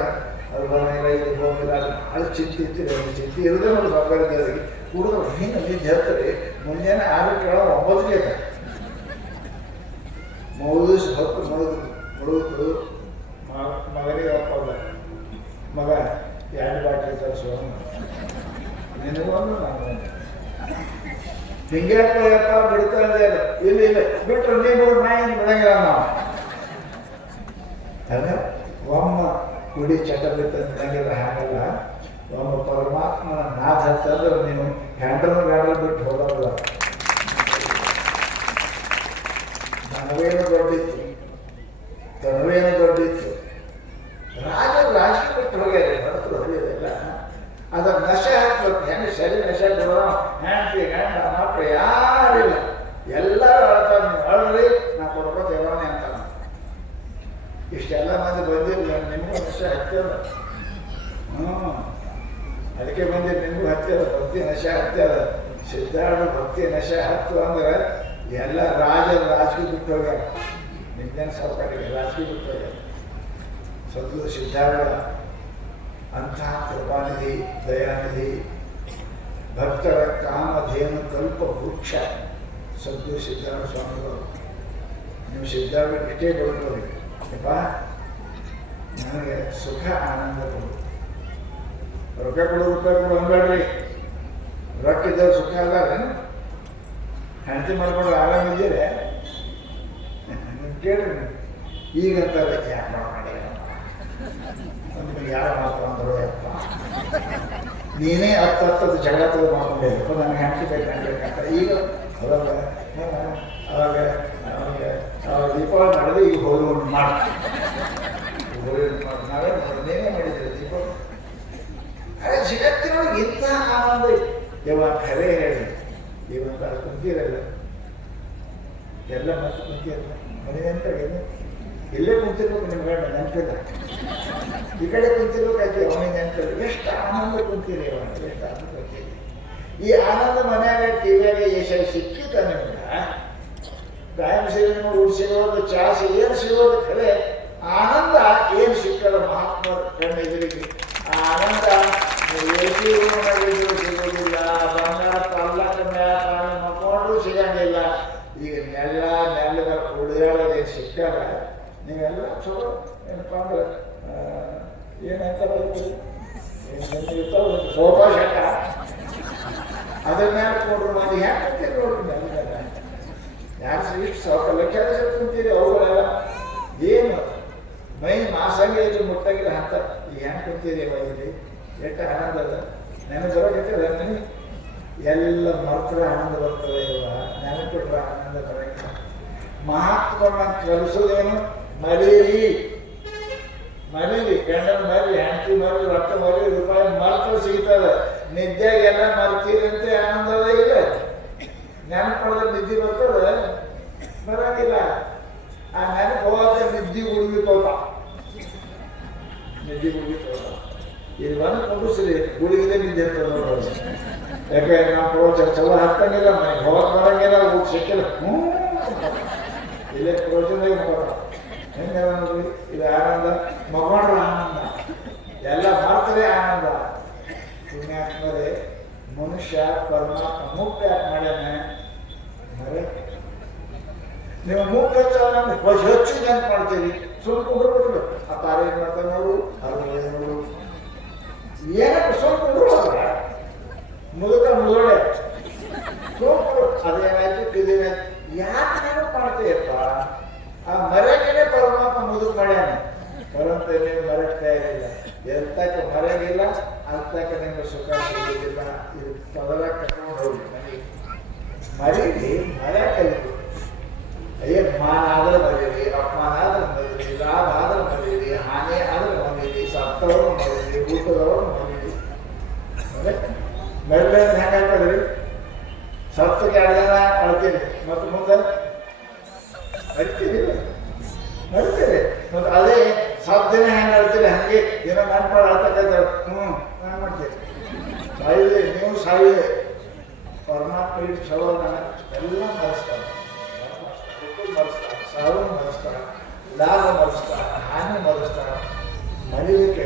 ಅದು ಬರೋಂಗಿಲ್ಲ, ಇದು ಹೋಗಿಲ್ಲ, ಭಾಳ ಚಿಂತೆ ಇರ್ತೀರಿ. ಅದು ಚಿಂತೆ ಇರೋದೇ ನೋಡಿ ಸಾವುಕಾರ ಇದ್ದವ್ರಿಗೆ ಕುಡಿದ್ರು ಹಿಂಗೆ ನಿಂತು ಹೇಳ್ತಾರೆ. ಮುಂಜಾನೆ 6 ಕೇಳೋ 9ಗೆ ಇರ್ತಾರೆ. ಮೌದು ಹೊತ್ತು ಮುಳುಗುತ್ತು ಮಗನಿಗೆ ಹಾಕೋದ, ಮಗ 2 ಬಾಟ್ಲಿ ತರಿಸೋ, ನಿನಗೂ ಒಂದು ನಾನು ಹಿಂಗೆ ಯಪ್ಪ ಬಿಡ್ತಾ ಇಲ್ಲ ಇಲ್ಲ ಬಿಟ್ಟರು ನೀವು ನಾಯಿ ಬಿಡಂಗಿಲ್ಲ ನಾವು. ಅದೇ ಒಮ್ಮ ಕುಡಿ ಚಟ ಬಿತ್ತಂಗಿಲ್ಲ, ಹಾಗಲ್ಲ. ಒಮ್ಮ ಪರಮಾತ್ಮನ ನಾದ ಹತ್ತಂದ್ರೆ ನೀವು ಹ್ಯಾಂಡಲ್ ಗಾಡಲ್ ಬಿಟ್ಟು ಹೋಗೋಲ್ಲ. ನನವೇನು ದೊಡ್ಡಿತ್ತು, ತನವೇನು ದೊಡ್ಡಿತ್ತು. ರಾಜಕೀಯ ಬಿಟ್ಟು ಹೋಗ್ಯಾರ, ಹೊರತು ಹೊಡೆಯೋದಿಲ್ಲ. ಅದರ ನಶೆ ಹಾಕ್ಬೇಕು. ಹೆಂಗೆ ಸರಿ ನಶೆ ಬರೋ ಹ್ಯಾಂಡ್ತಿ ಗಂಡ ಮಕ್ಕಳು ಯಾರಿಲ್ಲ, ಎಲ್ಲರೂ ಹೇಳ್ತಾರೆ ನೀವು ಹೇಳ್ರಿ ನಾ ಕೊಡ್ಕೋತ ಇರೋನೆ ಅಂತ. ಇಷ್ಟೆಲ್ಲ ಮಂದಿ ಬಂದಿರಲಿಲ್ಲ, ನಿಮಗೂ ನಶೆ ಹತ್ತದ. ಅದಕ್ಕೆ ಬಂದಿದ್ದು ನಿಮಗೂ ಹತ್ತದ, ಭಕ್ತಿ ನಶೆ ಹತ್ತದ. ಸಿದ್ಧಾರ್ಥ ಭಕ್ತಿ ನಶೆ ಹತ್ತು ಅಂದ್ರೆ ಎಲ್ಲ ರಾಜಕೀಯ ಬಿಟ್ಟು ಹೋಗ್ಯಾರ. ನಿಮ್ದೇನು ಸರ್ಕಾರಿಗೆ ರಾಜಕೀಯ ಬಿಟ್ಟು ಹೋಗ್ಯಾರ. ಸದ್ಗುರು ಸಿದ್ಧಾರ್ಥ ದಯಾನಿಧಿ ಭಕ್ತರ ಕಾಮಧೇನು ಕಲ್ಪ ವೃಕ್ಷ ಸದ್ಗುರು ಸಿದ್ಧಾರ್ಥ ಸ್ವಾಮಿಗಳು. ನೀವು ಸಿದ್ಧಾರ್ಥ ಇಷ್ಟೇ ಬದುಕೋರಿ ಯಪ್ಪ, ನನಗೆ ಸುಖ ಆನಂದ ಕೊಡು. ರೊಕ್ಕ ಕೊಡು ರೂಪಾಯಿ ಕೊಡು ಅನ್ಬೇಡ್ರಿ. ರೊಕ್ಕ ಇದ್ದಾಗ ಸುಖ ಅಲ್ಲೇನು? ಹೆಂಡತಿ ಮಾಡ್ಕೊಂಡು ಆರಾಮಿದ್ದೀರಿ ಕೇಳ್ರಿ. ಈಗಂತಾರೆ ಯಾಕೆ ಮಾಡಿ ನಿಮಗೆ ಯಾರು ಮಾಡ್ಕೊಂಡ್ರು ಯಪ್ಪ, ನೀನೇ ಹತ್ತು ಜಗಳ ತೆಗೆದು ಮಾಡ್ಕೊಂಡಿದ್ದಪ್ಪ, ನನಗೆ ಹೆಂಡತಿ ಬೇಕಂತ. ಈಗ ಅವಾಗ ಅವಾಗ ಅವಾಗ ದೀಪಾವಳಿ ಮಾಡಿದ್ರೆ ಈಗ ಹೋಳಿ ಉಂಟು ಮಾಡಿ ನಾವೇ ನೀನೇ ಮಾಡಿದ್ದೀರಿ ದೀಪಾವಳಿ. ಅದೇ ಜಗತ್ತಿನೊಳಗೆ ಇಂಥ ಆನಂದ ಇವಾಗ ಖರೆ ಹೇಳಿ ಇವಂತ ಕುಂತಿರಲ್ಲ, ಎಲ್ಲ ಮತ್ತೆ ಕುಂತಿರಲ್ಲ ಮನೆ ನೆನಪಾಗೇನು? ಇಲ್ಲೇ ಕುಂತಿರ್ಬೇಕು ನಿಮ್ಗೆ ನೆನಪಿಲ್ಲ, ಈ ಕಡೆ ಕುಂತಿರ್ಬೇಕಾಯ್ತು ಅವನಿಗೆ ನೆನಪಿಲ್ಲ. ಎಷ್ಟು ಆನಂದ ಕುಂತೀರಿ ಅವನು, ಎಷ್ಟು ಆನಂದ ಕುಂತೀರಿ. ಈ ಆನಂದ ಮನೆಯಾಗ ಟಿವಿಯಾಗ ಏಷ್ಯಾಗ ಸಿಕ್ಕಿದ್ದ ನಿಮ್ಗೆ ಟೈಮ್ ಸಿಗೋದು ಊಟ ಸಿಗೋದು ಚಾ ಏನು ಸಿಗೋದು ಖರೆ ಆನಂದ ಏನು ಸಿಕ್ಕಲ್ಲ ಮಹಾತ್ಮರ ಕಣ್ಣೆದುರಿಗೆ. ಆ ಆನಂದ ಎಸಿ ರೂಮ್ನಾಗಿದ್ರು ಸಿಗೋದಿಲ್ಲ, ಬಂಗಾರ ಪಲ್ಲಕ್ಕ ಮ್ಯಾಲ ಮಕ್ಕೊಂಡ್ರು ಸಿಗಂಗಿಲ್ಲ. ಈಗ ನೆಲ್ಲದ ಉಳಿದಾಡೋದೇನು ಸಿಕ್ಕಲ್ಲ. ನೀವೆಲ್ಲ ಚಲೋ ಏನಪ್ಪ ಅಂದ್ರೆ ಏನಂತ ಬರ್ತೀರಿ ಸೋಫಾ ಶಕ ಅದ್ರ ಮ್ಯಾಲ ಕೊಡ್ರು ಮಂದಿ ಹ್ಯಾಂಗ ಕುಂತೀರಿ ನೋಡ್ರಿ. ನೆಲದಾಗ ಯಾರು ಇಷ್ಟು ಸಾಕಲ್ಲ ಕೆಲಸ ಕುಂತೀರಿ ಅವುಗಳೆಲ್ಲ ಏನು ಮೈ ಮಾಸಂಗೆ ಇಲ್ಲಿ ಮುಟ್ಟಾಗಿಲ್ಲ ಅಂತ ಈಗ ಹೆಂಗೆ ಕುಂತೀರಿ ಇಲ್ಲಿ ಎಷ್ಟು ಆನಂದ ಅದ. ನೆನಪು ಬರೋಕೈತಲ್ಲ ನನಗೆ ಎಲ್ಲ ಮರ್ತರೆ ಆನಂದ ಬರ್ತದೆ. ಇವ ನೆನಪಿಟ್ರೆ ಆನಂದ ಬರೋಂಗಿಲ್ಲ. ಮಹಾತ್ಮನ ಕಲಿಸೋದೇನು? ಮರೀರಿ ಮರೀರಿ, ಗಂಡನ ಮರಿ, ಹೆಂಡತಿ ಮರಿ, ರೊಕ್ಕ ಮರಿ, ರೂಪಾಯಿ ಮರ್ತು ಸಿಗ್ತದೆ. ನಿದ್ದೆಗೆ ಎಲ್ಲ ಮರ್ತೀರಂತೆ ಆನಂದ ಅದ ಇಲ್ಲ. ನೆನಪು ನಿದ್ದೆ ಬರ್ತದೆ ಬರೋಂಗಿಲ್ಲ. ಆ ನೆನಪು ಹೋದ ನಿದ್ದೆ ಉಳಿಬಿಟ್ಟೋತ, ನಿದ್ದೆ ಉಳಿಬಿಟ್ಟೋತ. ಇದು ಬಂದು ಕುಂಡಿಸ್ರಿ ಗುಳಿಗಿದೆ ನಿದ್ದೆ ಅಂತ ನೋಡೋದು. ಯಾಕೆ ನಾವು ಪ್ರೋಚ ಚಲೋ ಹತ್ತಂಗಿಲ್ಲ, ಮನೆಗೆ ಹೋಗಕ್ಕೆ ಬರೋಂಗಿಲ್ಲ, ಊಟ ಸಿಕ್ಕಿಲ್ಲ. ಇಲ್ಲೇ ಪ್ರೋಚನೆ ಹೆಂಗೆ ನೋಡ್ರಿ. ಇದು ಆನಂದ ಮಗೊಂಡ್ರ ಆನಂದ, ಎಲ್ಲ ಮರ್ತದೆ ಆನಂದ. ಪುಣ್ಯಾತ್ಮರೇ, ಮನುಷ್ಯ ಪರಮಾತ್ಮ ಮುಕ್ತ ಯಾಕೆ ಮಾಡ್ಯಾನ? ಮರೆ ನೀವು ಮುಕ್ತ ಹೆಚ್ಚು ನೆನಪು ಮಾಡ್ತೀರಿ. ಸ್ವಲ್ಪ ಹುಡುಗರು ಆ ತಾರ ಏನು ಮಾಡ್ತಾರೆ ನೋಡು, ಅದು ನೋಡು, ಏನಕ್ಕೆ ಸ್ವಲ್ಪ ಹುಡುಗ ಮುದುಕ ಮುದುಳೆ ಸ್ವಲ್ಪ ಅದೇನಾಯ್ತು ಇದೇನಾಯ್ತು ಯಾಕೆ ನೆನಪು ಮಾಡ್ತೀಯಪ್ಪ? ಆ ಮರೆಯಕ್ಕೆ ಪರಮಾತ್ಮ ಮುದುಕ ಮಾಡ್ಯಾನ. ಪರಂತ ನೀವು ಮರೆಗ್ತಾ ಇರಲಿಲ್ಲ. ಎಂತಕ್ಕ ಮರೆಗಿಲ್ಲ ಅಂತಕ್ಕ ನಿಮ್ಗೆ ಸುಖ ಸಿಗುವುದಿಲ್ಲ. ಇದು ಪದರ ಕರ್ಕೊಂಡು ಹೋಗಿ ಮನೆಗೆ ಮರೀರಿ, ಮರೆ ಕಲಿತು. ಅಯ್ಯ ಮಾನ ಆದ್ರೆ ಮರೀರಿ, ಅಪಮಾನ ಆದ್ರೆ ಮರೀರಿ, ಲಾಭ ಆದ್ರೆ ಮರೀರಿ, ಹಾನಿ ಆದ್ರೆ ಮರೀರಿ, ಸತ್ತವರು ಮರೀರಿ, ಊಟದವರು ಮರೀರಿ. ಮರಳೆ ಹೆಂಗಾಗ್ತದ್ರಿ? ಸತ್ತಕ್ಕೆ 2 ಜನ ಅಳ್ತೀನಿ ಮತ್ತು ಮುಂದೆ ಮರಿತೀರಿ ಮರಿತೀರಿ. ಮತ್ತು ಅದೇ ಸತ್ತಿನ ಹೆಂಗೆ ಅಳ್ತೀರಿ ಹಂಗೆ ಏನೋ ನೆನ್ಪಾಡು ಅಳ್ತಕ್ಕಂಥ ನಾನು ಮಾಡ್ತೀರಿ. ಸಾಯಿದೆ ನೀವು ಸಾಯಿದೆ. ಪರಮಾತ್ಮ ಇಟ್ಟು ಚಲೋ ಎಲ್ಲ ಮರೆಸ್ತಾರೆ, ಮರೆಸ್ತಾರೆ, ಸಾವು ಮರೆಸ್ತಾರೆ, ಲಾಭ ಮರೆಸ್ತಾರೆ, ಹಾನಿ ಮರೆಸ್ತಾರೆ. ಮರೀಲಿಕ್ಕೆ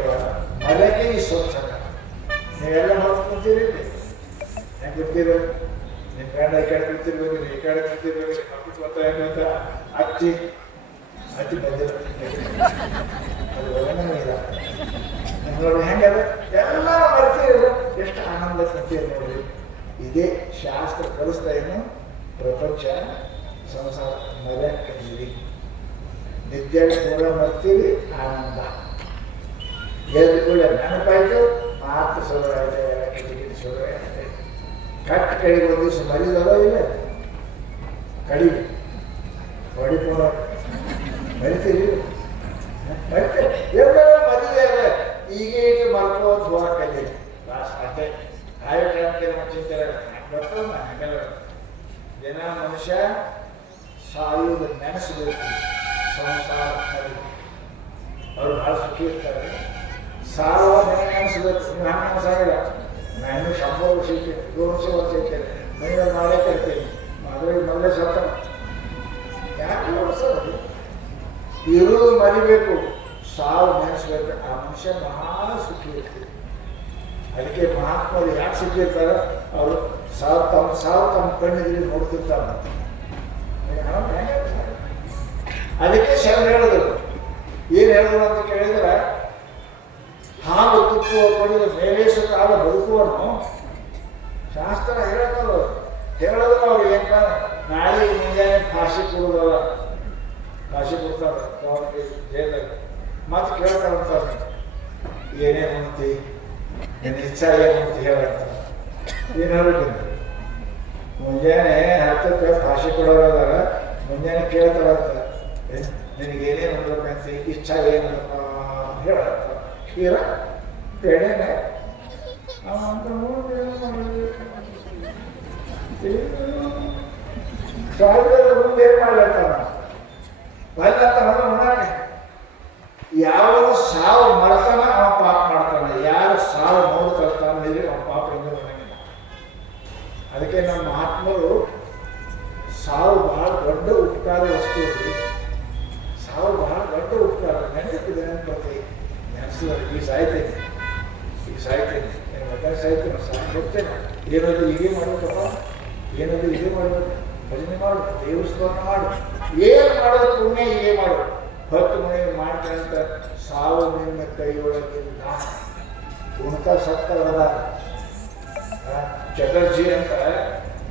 ಮರೆಯಕ್ಕೆ ಈ ಸ್ವಚ್ಛ. ನೀವೆಲ್ಲ ಮರೆತು ಕುಂತೀರಿ, ಹೆಂಗೆ ಕುಂತೀರಿ? ನಿಮ್ಮ ಗಂಡ ಈ ಕಡೆ ಕುಂತಿರ್ಬೇಕು, ಈ ಕಡೆ ಕುಂತಿರ್ಬೇಕು, ಮಕ್ಕಳು ಗೊತ್ತಾಗಂತ ಅಚ್ಚಿ ಅಚ್ಚಿ ಬಂದಿರ ಅದು ಒಳಗನೆ ಇಲ್ಲ. ನೋಡಿ ಹೆಂಗದ ಎಲ್ಲ ಮರ್ತೀರಲ್ಲ, ಎಷ್ಟು ಆನಂದ ಕುಂತೀರಿ ನೋಡ್ರಿ. ಇದೇ ಶಾಸ್ತ್ರ ಕಲಿಸ್ತಾ ಇನ್ನು ಪ್ರಪಂಚ ಸಂಸಾರ ಮರೆಯಕ್ಕೀರಿ. ನಿದ್ದೆ ಕೂಡ ಮರ್ತೀರಿ, ಆನಂದ ಎದ್ದು ಕೂಡ ನೆನಪಾಯ್ತು, ಮಾತು ಶುರು ಆಯ್ತು, ಕಿಟಕಿಟಿ ಶುರು ಆಯ್ತು. ಕಟ್ ಕಡಿಗೆ ಒಂದು ದಿವಸ ಮರಿದಲ್ಲ ಇಲ್ಲ ಕಡಿ ಹೊಡಿಕೊಂಡು ಮರಿತೀರಿ ಮರಿತೀರಿ ಎಲ್ಲರೂ ಮರಿದೆ. ಈಗ ಈಗ ಮರ್ಕೋದು ಹೋಗಕ್ಕಲ್ಲಿ ಲಾಸ್ಟ್ ಅಷ್ಟೇ. ಆಯೋ ಟೈಮ್ಗೆ ಚಿಂತೆ ಬರ್ತದ ಹಂಗೆಲ್ಲ ದಿನ ಮನುಷ್ಯ ಸಾಯುವುದು ನೆನೆಸಬೇಕು. ಸಂಸಾರ ಅವರು ಭಾಳ ಸುಖಿ ಇರ್ತಾರೆ. ಸಾರುವ ನೆನೆಸಬೇಕು. ನೀವು ಹಂಗೆ ನೆನೆಸಾಗಿಲ್ಲ. ನಾನು 100 ವರ್ಷ ಇರ್ತೇನೆ, 200 ವರ್ಷ ಇರ್ತೇನೆ, ಮೈನಲ್ಲಿ ಮಾಡೇ ತರ್ತೇನೆ. ಅದ್ರಲ್ಲಿ ಮೊದಲೇ ಸತ್ತ ಯಾಕೆ ಓಡಿಸೋದು? ಇರೋದು ಮರಿಬೇಕು, ಸಾವು ನೆನೆಸ್ಬೇಕು. ಆ ಮನುಷ್ಯ ಬಹಳ ಸುಖಿ ಇರ್ತೀವಿ. ಅದಕ್ಕೆ ಮಹಾತ್ಮರು ಯಾಕೆ ಸಿಕ್ಕಿರ್ತಾರೆ, ಅವರು ಸಾವು ತಮ್ಮ ಕಣ್ಣಿದ್ರೆ ನೋಡ್ತಿರ್ತಾರೆ. ಅದಕ್ಕೆ ಶರಣ ಹೇಳಿದ್ರು. ಏನು ಹೇಳಿದ್ರು ಅಂತ ಕೇಳಿದ್ರೆ, ಹಾಲು ತುಪ್ಪುವ ಪಡೆದು ಮೇಲೇಸು ಕಾಲ ಬದುಕುವನು ಶಾಸ್ತ್ರ ಹೇಳೋದು. ಹೇಳಿದ್ರು ಅವ್ರು ಏನಪ್ಪ, ನಾಳೆ ಮುಂಜಾನೆ ಕಾಶಿ ಕೊಡುದಲ್ಲ, ಕಾಶಿ ಕೊಡ್ತಾರೆ ಜೈಲಾಗ. ಮತ್ತೆ ಕೇಳ್ತಾರಂತಾರೆ, ಏನೇನು ಅಂತಿ, ನಿನ್ನ ಇಚ್ಛಾ ಏನು ಅಂತ ಹೇಳಂತ. ಏನು ಹೇಳ್ತೀನಿ, ಮುಂಜಾನೆ 10ಕ್ಕೆ ಕಾಶಿ ಕೊಡೋದಾರ, ಮುಂಜಾನೆ ಕೇಳ್ತಾರಂತ, ನಿನಗೇನೇನು ಅನ್ಬೇಕಂತ ಇಚ್ಛಾ ಏನಪ್ಪ ಹೇಳಂತ. ಕ್ಷೀರ ಬೇಡೇನೆ ಸಾವಿರದ ಮುಂದೆ ಏನು ಮಾಡ್ಲತ್ತಾನ ಬಲ್ಲತ್ತಾನ ಉಣಾನೆ. ಯಾವ ಸಾವು ಮರ್ತಾನ ಅವ ಪಾಪ ಮಾಡ್ತಾನೆ, ಯಾರು ಸಾವು ನೋಡ್ತಾನೆ ಅವ ಪಾಪ ಎಂದು ಉಣಂಗಿಲ್ಲ. ಅದಕ್ಕೆ ನಮ್ಮ ಮಹಾತ್ಮರು ಸಾವು ಬಹಳ ದೊಡ್ಡ ಉಪಕಾರ ವಸ್ತು. ಸಾವು ಬಹಳ ದೊಡ್ಡ ಉಪಕಾರ. ನೆನಪಿದೆ ನೆನಪತಿ ನೆನೆಸಿದ್ರೆ ಈಗ ಸಾಯ್ತೇನೆ, ಸಾಯ್ತೇನೆ ಹೋಗ್ತೇನೆ. ಏನಾದ್ರು ಹೀಗೆ ಮಾಡ್ಬೇಕಪ್ಪ, ಏನಾದ್ರು ಹೀಗೆ ಮಾಡ್ಬೇಕು, ಭಜನೆ ಮಾಡು, ದೇವಸ್ಥಾನ ಮಾಡು, ಏನು ಮಾಡೋದು ಪುಣ್ಯ ಹೀಗೆ ಮಾಡು, 10 ಮನೆ ಮಾಡ್ಕೊಂತ ಸಾವು ನಿನ್ನ ಕೈಯೊಳಗಿಲ್ಲ. ಉಣ್ತ ಸತ್ತವರ ಚಟರ್ಜಿ ಅಂತ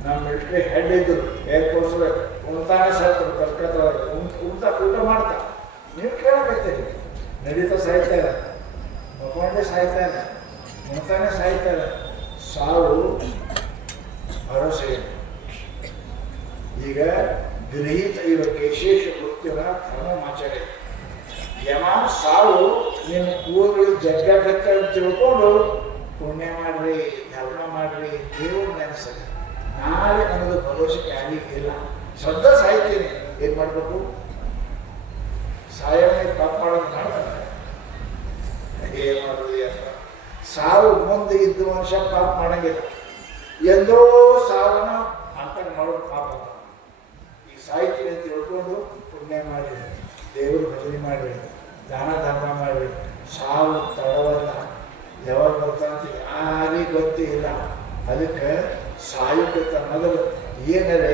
ನಮ್ಮ ಮಿಲಿಟ್ರಿ ಹೆಡ್ ಇದ್ರು, ಏರ್ಫೋರ್ಸ್ ಉಣ್ತಾನೆ ಸತ್ತರು ಕಲ್ಕತ್ತಾಗ. ಊಟ ಮಾಡ್ತಾ ನೀವು ಕೇಳಬೇಕೈತೆ, ನಡೀತಾ ಸಾಯ್ತಾರೆ, ಮಕೊಂಡೇ ಸಾಯ್ತಾರೆ, ಉಣ್ತಾನೆ ಸಾಯ್ತಾರೆ. ಸಾವು ಭರವಸೆ. ಈಗ ಗೃಹೀತ ಇವ ಕೇಶೇಷ ಮೃತ್ಯುನ ಧರ್ಮಮಾಚರಣೆ. ಯಮ ಸಾವು ನಿಮ್ಮ ಕೂದಲು ಜಗ್ಗತ್ತ ಅಂತ ತಿಳ್ಕೊಂಡು ಪುಣ್ಯ ಮಾಡ್ರಿ, ಧರ್ಮ ಮಾಡ್ರಿ, ದೇವ್ರ ನೆನೆಸ್ರಿ. ನಾಳೆ ಅನ್ನೋದು ಭರವಸೆ ಯಾರಿಗಿಲ್ಲ. ಶ್ರದ್ಧಾ ಸಾಯ್ತೀನಿ, ಏನು ಮಾಡಬೇಕು, ಸಾಯವೇ ತಪ್ಪು ಮಾಡೋದು ಮಾಡ್ತಾರೆ. ಏನು ಮಾಡೋದು ಅಂತ ಸಾವು ಮುಂದೆ ಇದ್ದ ಮನುಷ್ಯ ಪಾಪ ಮಾಡಂಗಿಲ್ಲ. ಎಂದೋ ಸಾವನ್ನ ಅಂತ ಮಾಡೋದು ಪಾಪ. ಈ ಸಾಯ್ತೀನಿ ಅಂತ ತಿಳ್ಕೊಂಡು ಪುಣ್ಯ ಮಾಡಿ, ದೇವರು ಭಜನೆ ಮಾಡಿ, ದಾನ ಧರ್ಮ ಮಾಡಿ. ಸಾವು ತಡವಲ್ಲ, ಯಾವಾಗ ಬರ್ತಾನಂತ ಯಾರಿಗೂ ಗೊತ್ತಿಲ್ಲ. ಅದಕ್ಕೆ ಸಾಯುತ್ತ ಮೊದಲು ಏನರೇ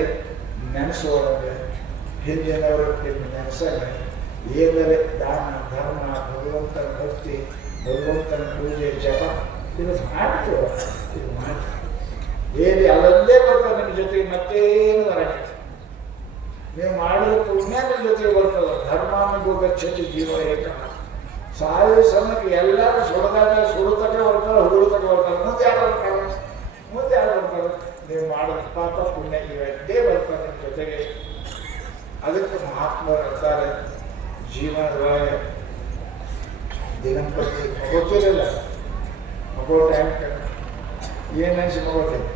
ನೆನೆಸೋರಂಗೆ, ಹಿಂದಿನವರ ನೆನೆಸಾಗ ಏನರೇ ದಾನ ಧರ್ಮ, ಭಗವಂತನ ಭಕ್ತಿ, ಭಗವಂತನ ಪೂಜೆ, ಜಪ ಇದು ಮಾಡ್ತೀವ. ಇದು ಮಾಡ್ತೀವಿ ಏನೇ ಅಲ್ಲಂದೇ ಬರ್ತಾರೆ ನಿಮ್ಮ ಜೊತೆಗೆ, ಮತ್ತೇನು ಬರಂಗಿಲ್ಲ. ನೀವು ಮಾಡಿದ ಪುಣ್ಯ ನಿಮ್ಮ ಜೊತೆಗೆ ಬರ್ತದೆ. ಧರ್ಮಾನುಭವ ಗಚ್ಚತಿ ಜೀವ ಏಕ. ಸಾಯೋ ಸಮಯಕ್ಕೆ ಎಲ್ಲರೂ ಸುಡತಕ್ಕ ಬರ್ತಾರೆ, ಹುಡುತಕ್ಕ ಬರ್ತಾರೆ. ಮುಂದೆ ಯಾರು ಬರ್ತಾರೆ? ನೀವು ಮಾಡಿದ ಪಾಪ ಪುಣ್ಯ ಇವೆಲ್ಲೇ ಬರ್ತಾರೆ ನಿಮ್ಮ ಜೊತೆಗೆ. ಅದಕ್ಕೆ ಮಹಾತ್ಮರು ಅಂತಾರೆ, ಜೀವನದೊಳಗೆ ದಿನಂಪ್ರತಿ ಮಗೋತಿರಲ್ಲ, ಮಗೋ ಟೈಮ್ ಏನು ಅನಿಸಿ ಮಗೋತೇನೆ.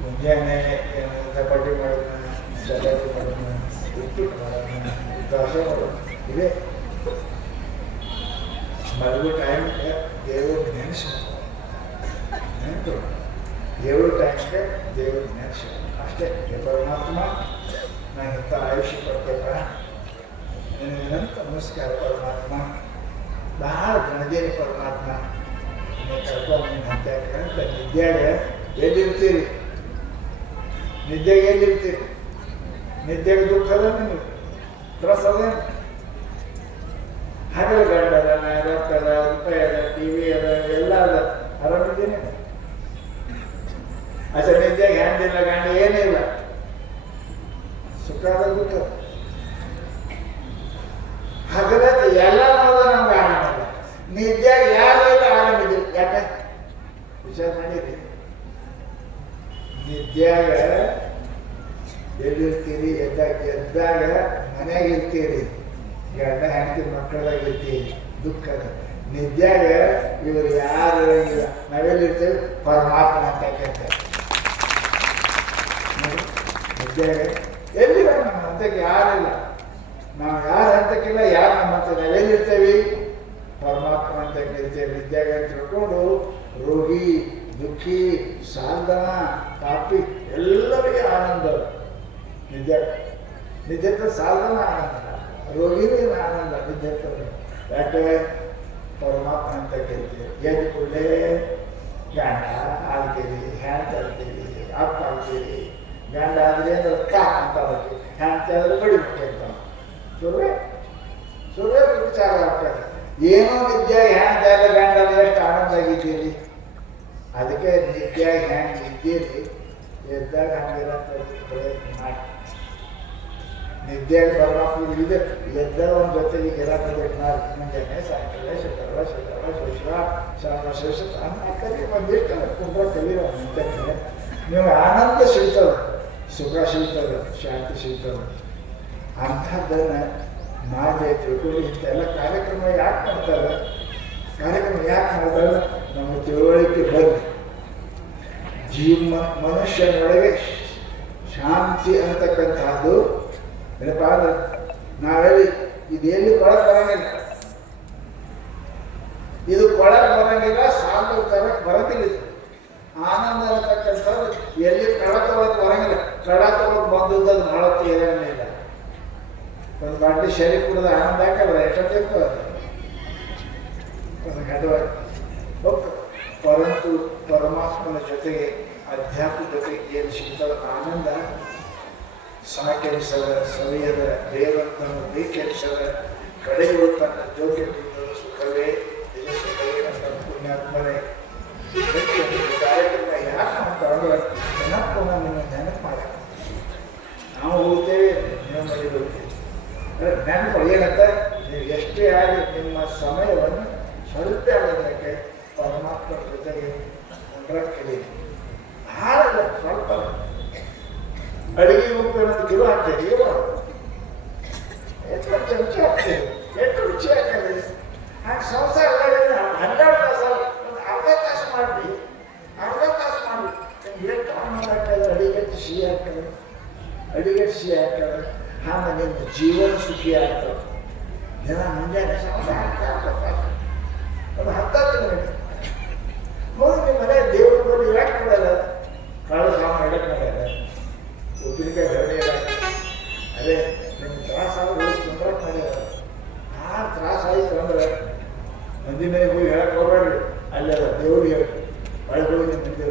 ಮುಂಜಾನೆ ಚಪಾತಿ ಮಾಡೋಣ, ಚಪಾತಿ ಮಾಡೋಣ, ಉಪ್ಪಿಟ್ಟು ಮಾಡೋಣ, ದೋಸೆ ಮಾಡೋಣ, ಇದೆ ಮಲಗೋ ಟೈಮ್ಗೆ ದೇವರು ನೆನೆಸು. ನೆನಪು ದೇವ್ರ ಟೈಮ್ಗೆ ದೇವರು ನೆನೆಸು ಅಷ್ಟೇ. ಪರಮಾತ್ಮ ನಾನು ಇಂಥ ಆಯುಷ್ಯ ಕೊಡ್ಬೇಕ, ನಿನಗಂತ ನಮಸ್ಕಾರ ಪರಮಾತ್ಮ, ಬಹಳ ಗಣದೇನಿ ಪರಮಾತ್ಮ, ನೀವು ಕರ್ಕೊಂಡು ನೀನು ಅಂತ ನಿದ್ಯಾಗ ಎಲ್ಲಿರ್ತೀರಿ? ನಿದ್ದೆಗೆ ಎಲ್ಲಿರ್ತೀರಿ? ನಿದ್ದೆಗೆ ದುಃಖ ಅದ, ನಿಮಗೆ ತ್ರಾಸ ಅದೇನು? ಹಗಲು ಗಂಡ ಅದ, ರೊಕ್ಕ ಅದ, ರೂಪಾಯಿ ಅದ, ಟಿವಿ ಅದ, ಎಲ್ಲ ಅದ, ಆರಾಮಿದ್ದೀನಿ. ಅಚ್ಚ ನಿದ್ದೆಗೆ ಹ್ಯಾಂಡಿಲ್ಲ, ಗಂಡ ಏನಿಲ್ಲ, ಸುಖ ಅದ, ದುಃಖ. ಹಗಲತ್ತ ಎಲ್ಲ ನೋಡಿದ ನಮ್ಗೆ ಆರಾಮಿಲ್ಲ, ನಿದ್ಯಾಗ ಯಾರು ಇಲ್ಲ ಆರಾಮಿದ್ದೀವಿ. ಯಾಕೆ ವಿಚಾರ ಮಾಡಿರಿ? ನಿದ್ಯಾಗ ಎಲ್ಲಿರ್ತೀರಿ? ಎದ್ದಾಗ ಮನೆಯಾಗ ಇರ್ತೀರಿ, ಗಂಡ ಹೆಂಡತಿ ಮಕ್ಕಳಾಗ ಇರ್ತೀರಿ, ದುಃಖದ. ನಿದ್ಯಾಗ ಇವರು ಯಾರು ಇರಂಗಿಲ್ಲ. ನಾವೆಲ್ಲಿರ್ತೇವೆ? ಪರಮಾತ್ಮ ಅಂತ ಕೇಳ್ತೇವೆ. ನಿದ್ಯಾಗ ಎಲ್ಲಿಲ್ಲ, ನಮ್ಮ ಹಂತಕ್ಕೆ ಯಾರಿಲ್ಲ, ನಾವು ಯಾರ ಹಂತಕ್ಕಿಲ್ಲ, ಯಾರು ನಮ್ಮ ಹಂತ. ನಾವೆಲ್ಲಿರ್ತೇವೆ? ಪರಮಾತ್ಮ ಅಂತ ಇರ್ತೇವೆ. ನಿದ್ಯಾಗ ತಿಳ್ಕೊಂಡು ರೋಗಿ, ದುಃಖಿ, ಸಾಧನ, ಪಾಪಿ ಎಲ್ಲರಿಗೆ ಆನಂದ. ನಿದ್ದೆ ಸಾಧನ ಆನಂದ, ರೋಗಿನೇ ಆನಂದ ನಿದ್ದೆ. ಯಾಕೆ? ಪರಮಾತ್ಮ ಅಂತ ಕೇಳ್ತೀವಿ. ಎದ್ದು ಕೂಡಲೇ ಗಂಡ ಆಗ್ತೀರಿ, ಹ್ಯಾಂಡ್ ತರ್ತೀರಿ, ಅಪ್ಪ ಆಗ್ತೀರಿ. ಗಂಡ ಆದರೆ ಅಂದ್ರೆ ಕಾ ಅಂತ ಬರ್ತೀವಿ, ಹ್ಯಾಂಡ್ ಆದ್ರೆ ಬಡಿ ಅಂತ ಸುರುವೆ ಸುರುವೆ ವಿಚಾರ ಆಗ್ತದೆ. ಏನೋ ನಿದ್ಯಾಗಿ ಹ್ಯಾಂಡ್ ಎಲ್ಲ ಗಂಡ ಎಷ್ಟು ಆನಂದ ಆಗಿದ್ದೀರಿ. ಅದಕ್ಕೆ ನಿದ್ಯಾಗಿ ಹ್ಯಾಂಡ್ ಇದ್ದೀರಿ, ಎದ್ದಾಗ ಹಂಗೆಲ್ಲ ಪ್ರಯತ್ನ ಮಾಡಿ. ನಿದ್ಯಾಗಿ ಪರಮಾತ್ಮ ಇದೆ, ಎದ್ದಾಗ ಒಂದು ಜೊತೆಗೆ ಎಲ್ಲ ಪ್ರಯತ್ನ ಮಾಡಿ. ಮುಂಜಾನೆ ಸಾಯಂಕಾಲ ಶುಕ್ರವಾರ ಶುಕ್ರವಾರ ಶುಶ್ರ ಶ್ರವಣ ಶೇಷ ಕಲಿ ಒಂದಿಷ್ಟು ಕುಂಬ್ರ ಕಲಿಯೋ ನಿತ್ಯಕ್ಕೆ ನೀವು ಆನಂದ ಸಿಗ್ತದೆ, ಸುಖ ಸಿಗ್ತದೆ, ಶಾಂತಿ ಸಿಗ್ತದೆ. ಅಂಥದ್ದನ್ನು ಮಾಡಿ ತಿಳ್ಕೊಂಡು ಇಂಥೆಲ್ಲ ಕಾರ್ಯಕ್ರಮ ಯಾಕೆ ಮಾಡ್ತಾರೆ? ಕಾರ್ಯಕ್ರಮ ಯಾಕೆ ಮಾಡ್ತಾರೆ? ನಮ್ಮ ತಿಳುವಳಿಕೆ ಬಂದು ಮನುಷ್ಯನೊಳಗೆ ಶಾಂತಿ ಅಂತಕ್ಕಂಥದ್ದು ಏನಪ್ಪ ಅಂದ್ರೆ ನಾವೆಲ್ಲಿ ಇದೇನು ಕೊಳಕ್ ಬರಂಗಿಲ್ಲ, ಇದು ಕೊಳಕ್ ಬರಂಗಿಲ್ಲ, ಸಾಲು ತರಕ್ ಬರಂಗಿಲ್ಲ. ಇದು ಆನಂದ ಅಂತಕ್ಕಂಥದ್ದು ಎಲ್ಲಿ ಕಳ ತಗೊಳಕ್ ಬರಂಗಿಲ್ಲ. ಕಳ ತಗೊಳಕ್ ಬಂದದ್ದು ಅದು ಮಾಡಕ್ಕೆ ಏನಿಲ್ಲ. ಒಂದು ಬಾಟ್ಲಿ ಶರೀರ ಕುಡಿದ ಆನಂದ ಹಾಕಲ್ಲ, ಎಷ್ಟೊತ್ತಿರ್ತದೆ ಅದು ಗಡ್ಡವಾಗಿ ಹೋಗ್ತದೆ. ಪರಂತು ಪರಮಾತ್ಮನ ಜೊತೆಗೆ ಅಧ್ಯಾತ್ಮ ಜೊತೆಗೆ ಏನು ಸಿಗ್ತದ ಆನಂದ ಸಾಕೆನಿಸದ ಸವಿಯದ ದೇವರನ್ನು ಬೇಕೆನಿಸದ ಕಡೆಗಳು ತನ್ನ ಜೋಗ್ಯತೆಯಿಂದ ಸುಖವೇ ನಿಜ ಸುಖವೇ ಅಂತ ಪುಣ್ಯಾತ್ಮರೇ. ಕಾರ್ಯಕ್ರಮ ಯಾಕೆ ಮಾಡ್ತಾರೆ? ನೆನಪು ನಮ್ಮನ್ನು ನೆನಪು ಮಾಡ. ನಾವು ಹೋಗ್ತೇವೆ, ನೀವು ಮನೆ ಹೋಗ್ತೇವೆ. ನೆನಪು ಏನಂತ ನೀವು ಎಷ್ಟೇ ಆಗಿ ನಿಮ್ಮ ಸಮಯವನ್ನು ಸ್ವಲ್ಪ ಆಗೋದಕ್ಕೆ ಪರಮಾತ್ಮನ ಜೊತೆಗೆ ಕಲಿ. ಹಾಳಲ್ಲ ಸ್ವಲ್ಪ ಅಡುಗೆ ಉಪ್ಪು ಏನಾದ್ರು ಗಿರು ಹಾಕ್ತೇವೆ, ಎಷ್ಟು ಚಮಚ ಹಾಕ್ತೇವೆ, ಎಷ್ಟು ರುಚಿ ಆಗ್ತದೆ. ಹಾಗೆ ಸಂಸಾರ 12 ತಾಸು ಒಂದು ಅರ್ಧ ತಾಸು ಮಾಡಿ, ಅರ್ಧ ತಾಸು ಮಾಡಿ ಎಷ್ಟು ಆನಂದ ಆಗ್ತದೆ. ಅಡಿಗೆಟ್ಟು ಸಿಹಿ ಆಗ್ತದೆ, ಅಡಿಗೆಟ್ಟು ಸಿಹಿ ಆಗ್ತದೆ. ಆಮೇಲೆ ನಿಮ್ಮ ಜೀವನ ಸುಖಿ ಆಗ್ತದೆ. ದಿನ ಮುಂಜಾನೆ ಸಂಸಾರ ಒಂದು 10 ಮಿನಿಟ್ ಹೋಗಿ ನಿಮ್ಮ ಮನೆ ದೇವ್ರ ಬಳಿ ಯಾಕೆ ಮಾಡಲ್ಲ? ಕಾಳು ಸಾಮಾನು ಇಡಕ್ಕೆ ಮಾಡ್ಯಾರ, ಉಪ್ಪಿನಕಾಯಿ ಬೆಳೆ ಇಲ್ಲ. ಅದೇ ನಿಮ್ಗೆ ತ್ರಾಸಾಗಿ ಹೋಗಿ ತುಂಬ್ರಕ್ಕೆ ಮಾಡ್ಯಾರ. ಆ ತ್ರಾಸ ಆಯ್ತು ಅಂದ್ರೆ ಮಂದಿ ಮನೆಗೆ ಹೋಗಿ ಹೇಳಕ್ಕೆ ಹೋಗ್ಬೇಡ್ರಿ, ಅಲ್ಲಿ ಅದ ದೇವ್ರಿಗೆ ಹೇಳಿ ಒಳಗೆ ನಿಮ್ಮ ಮಂದಿ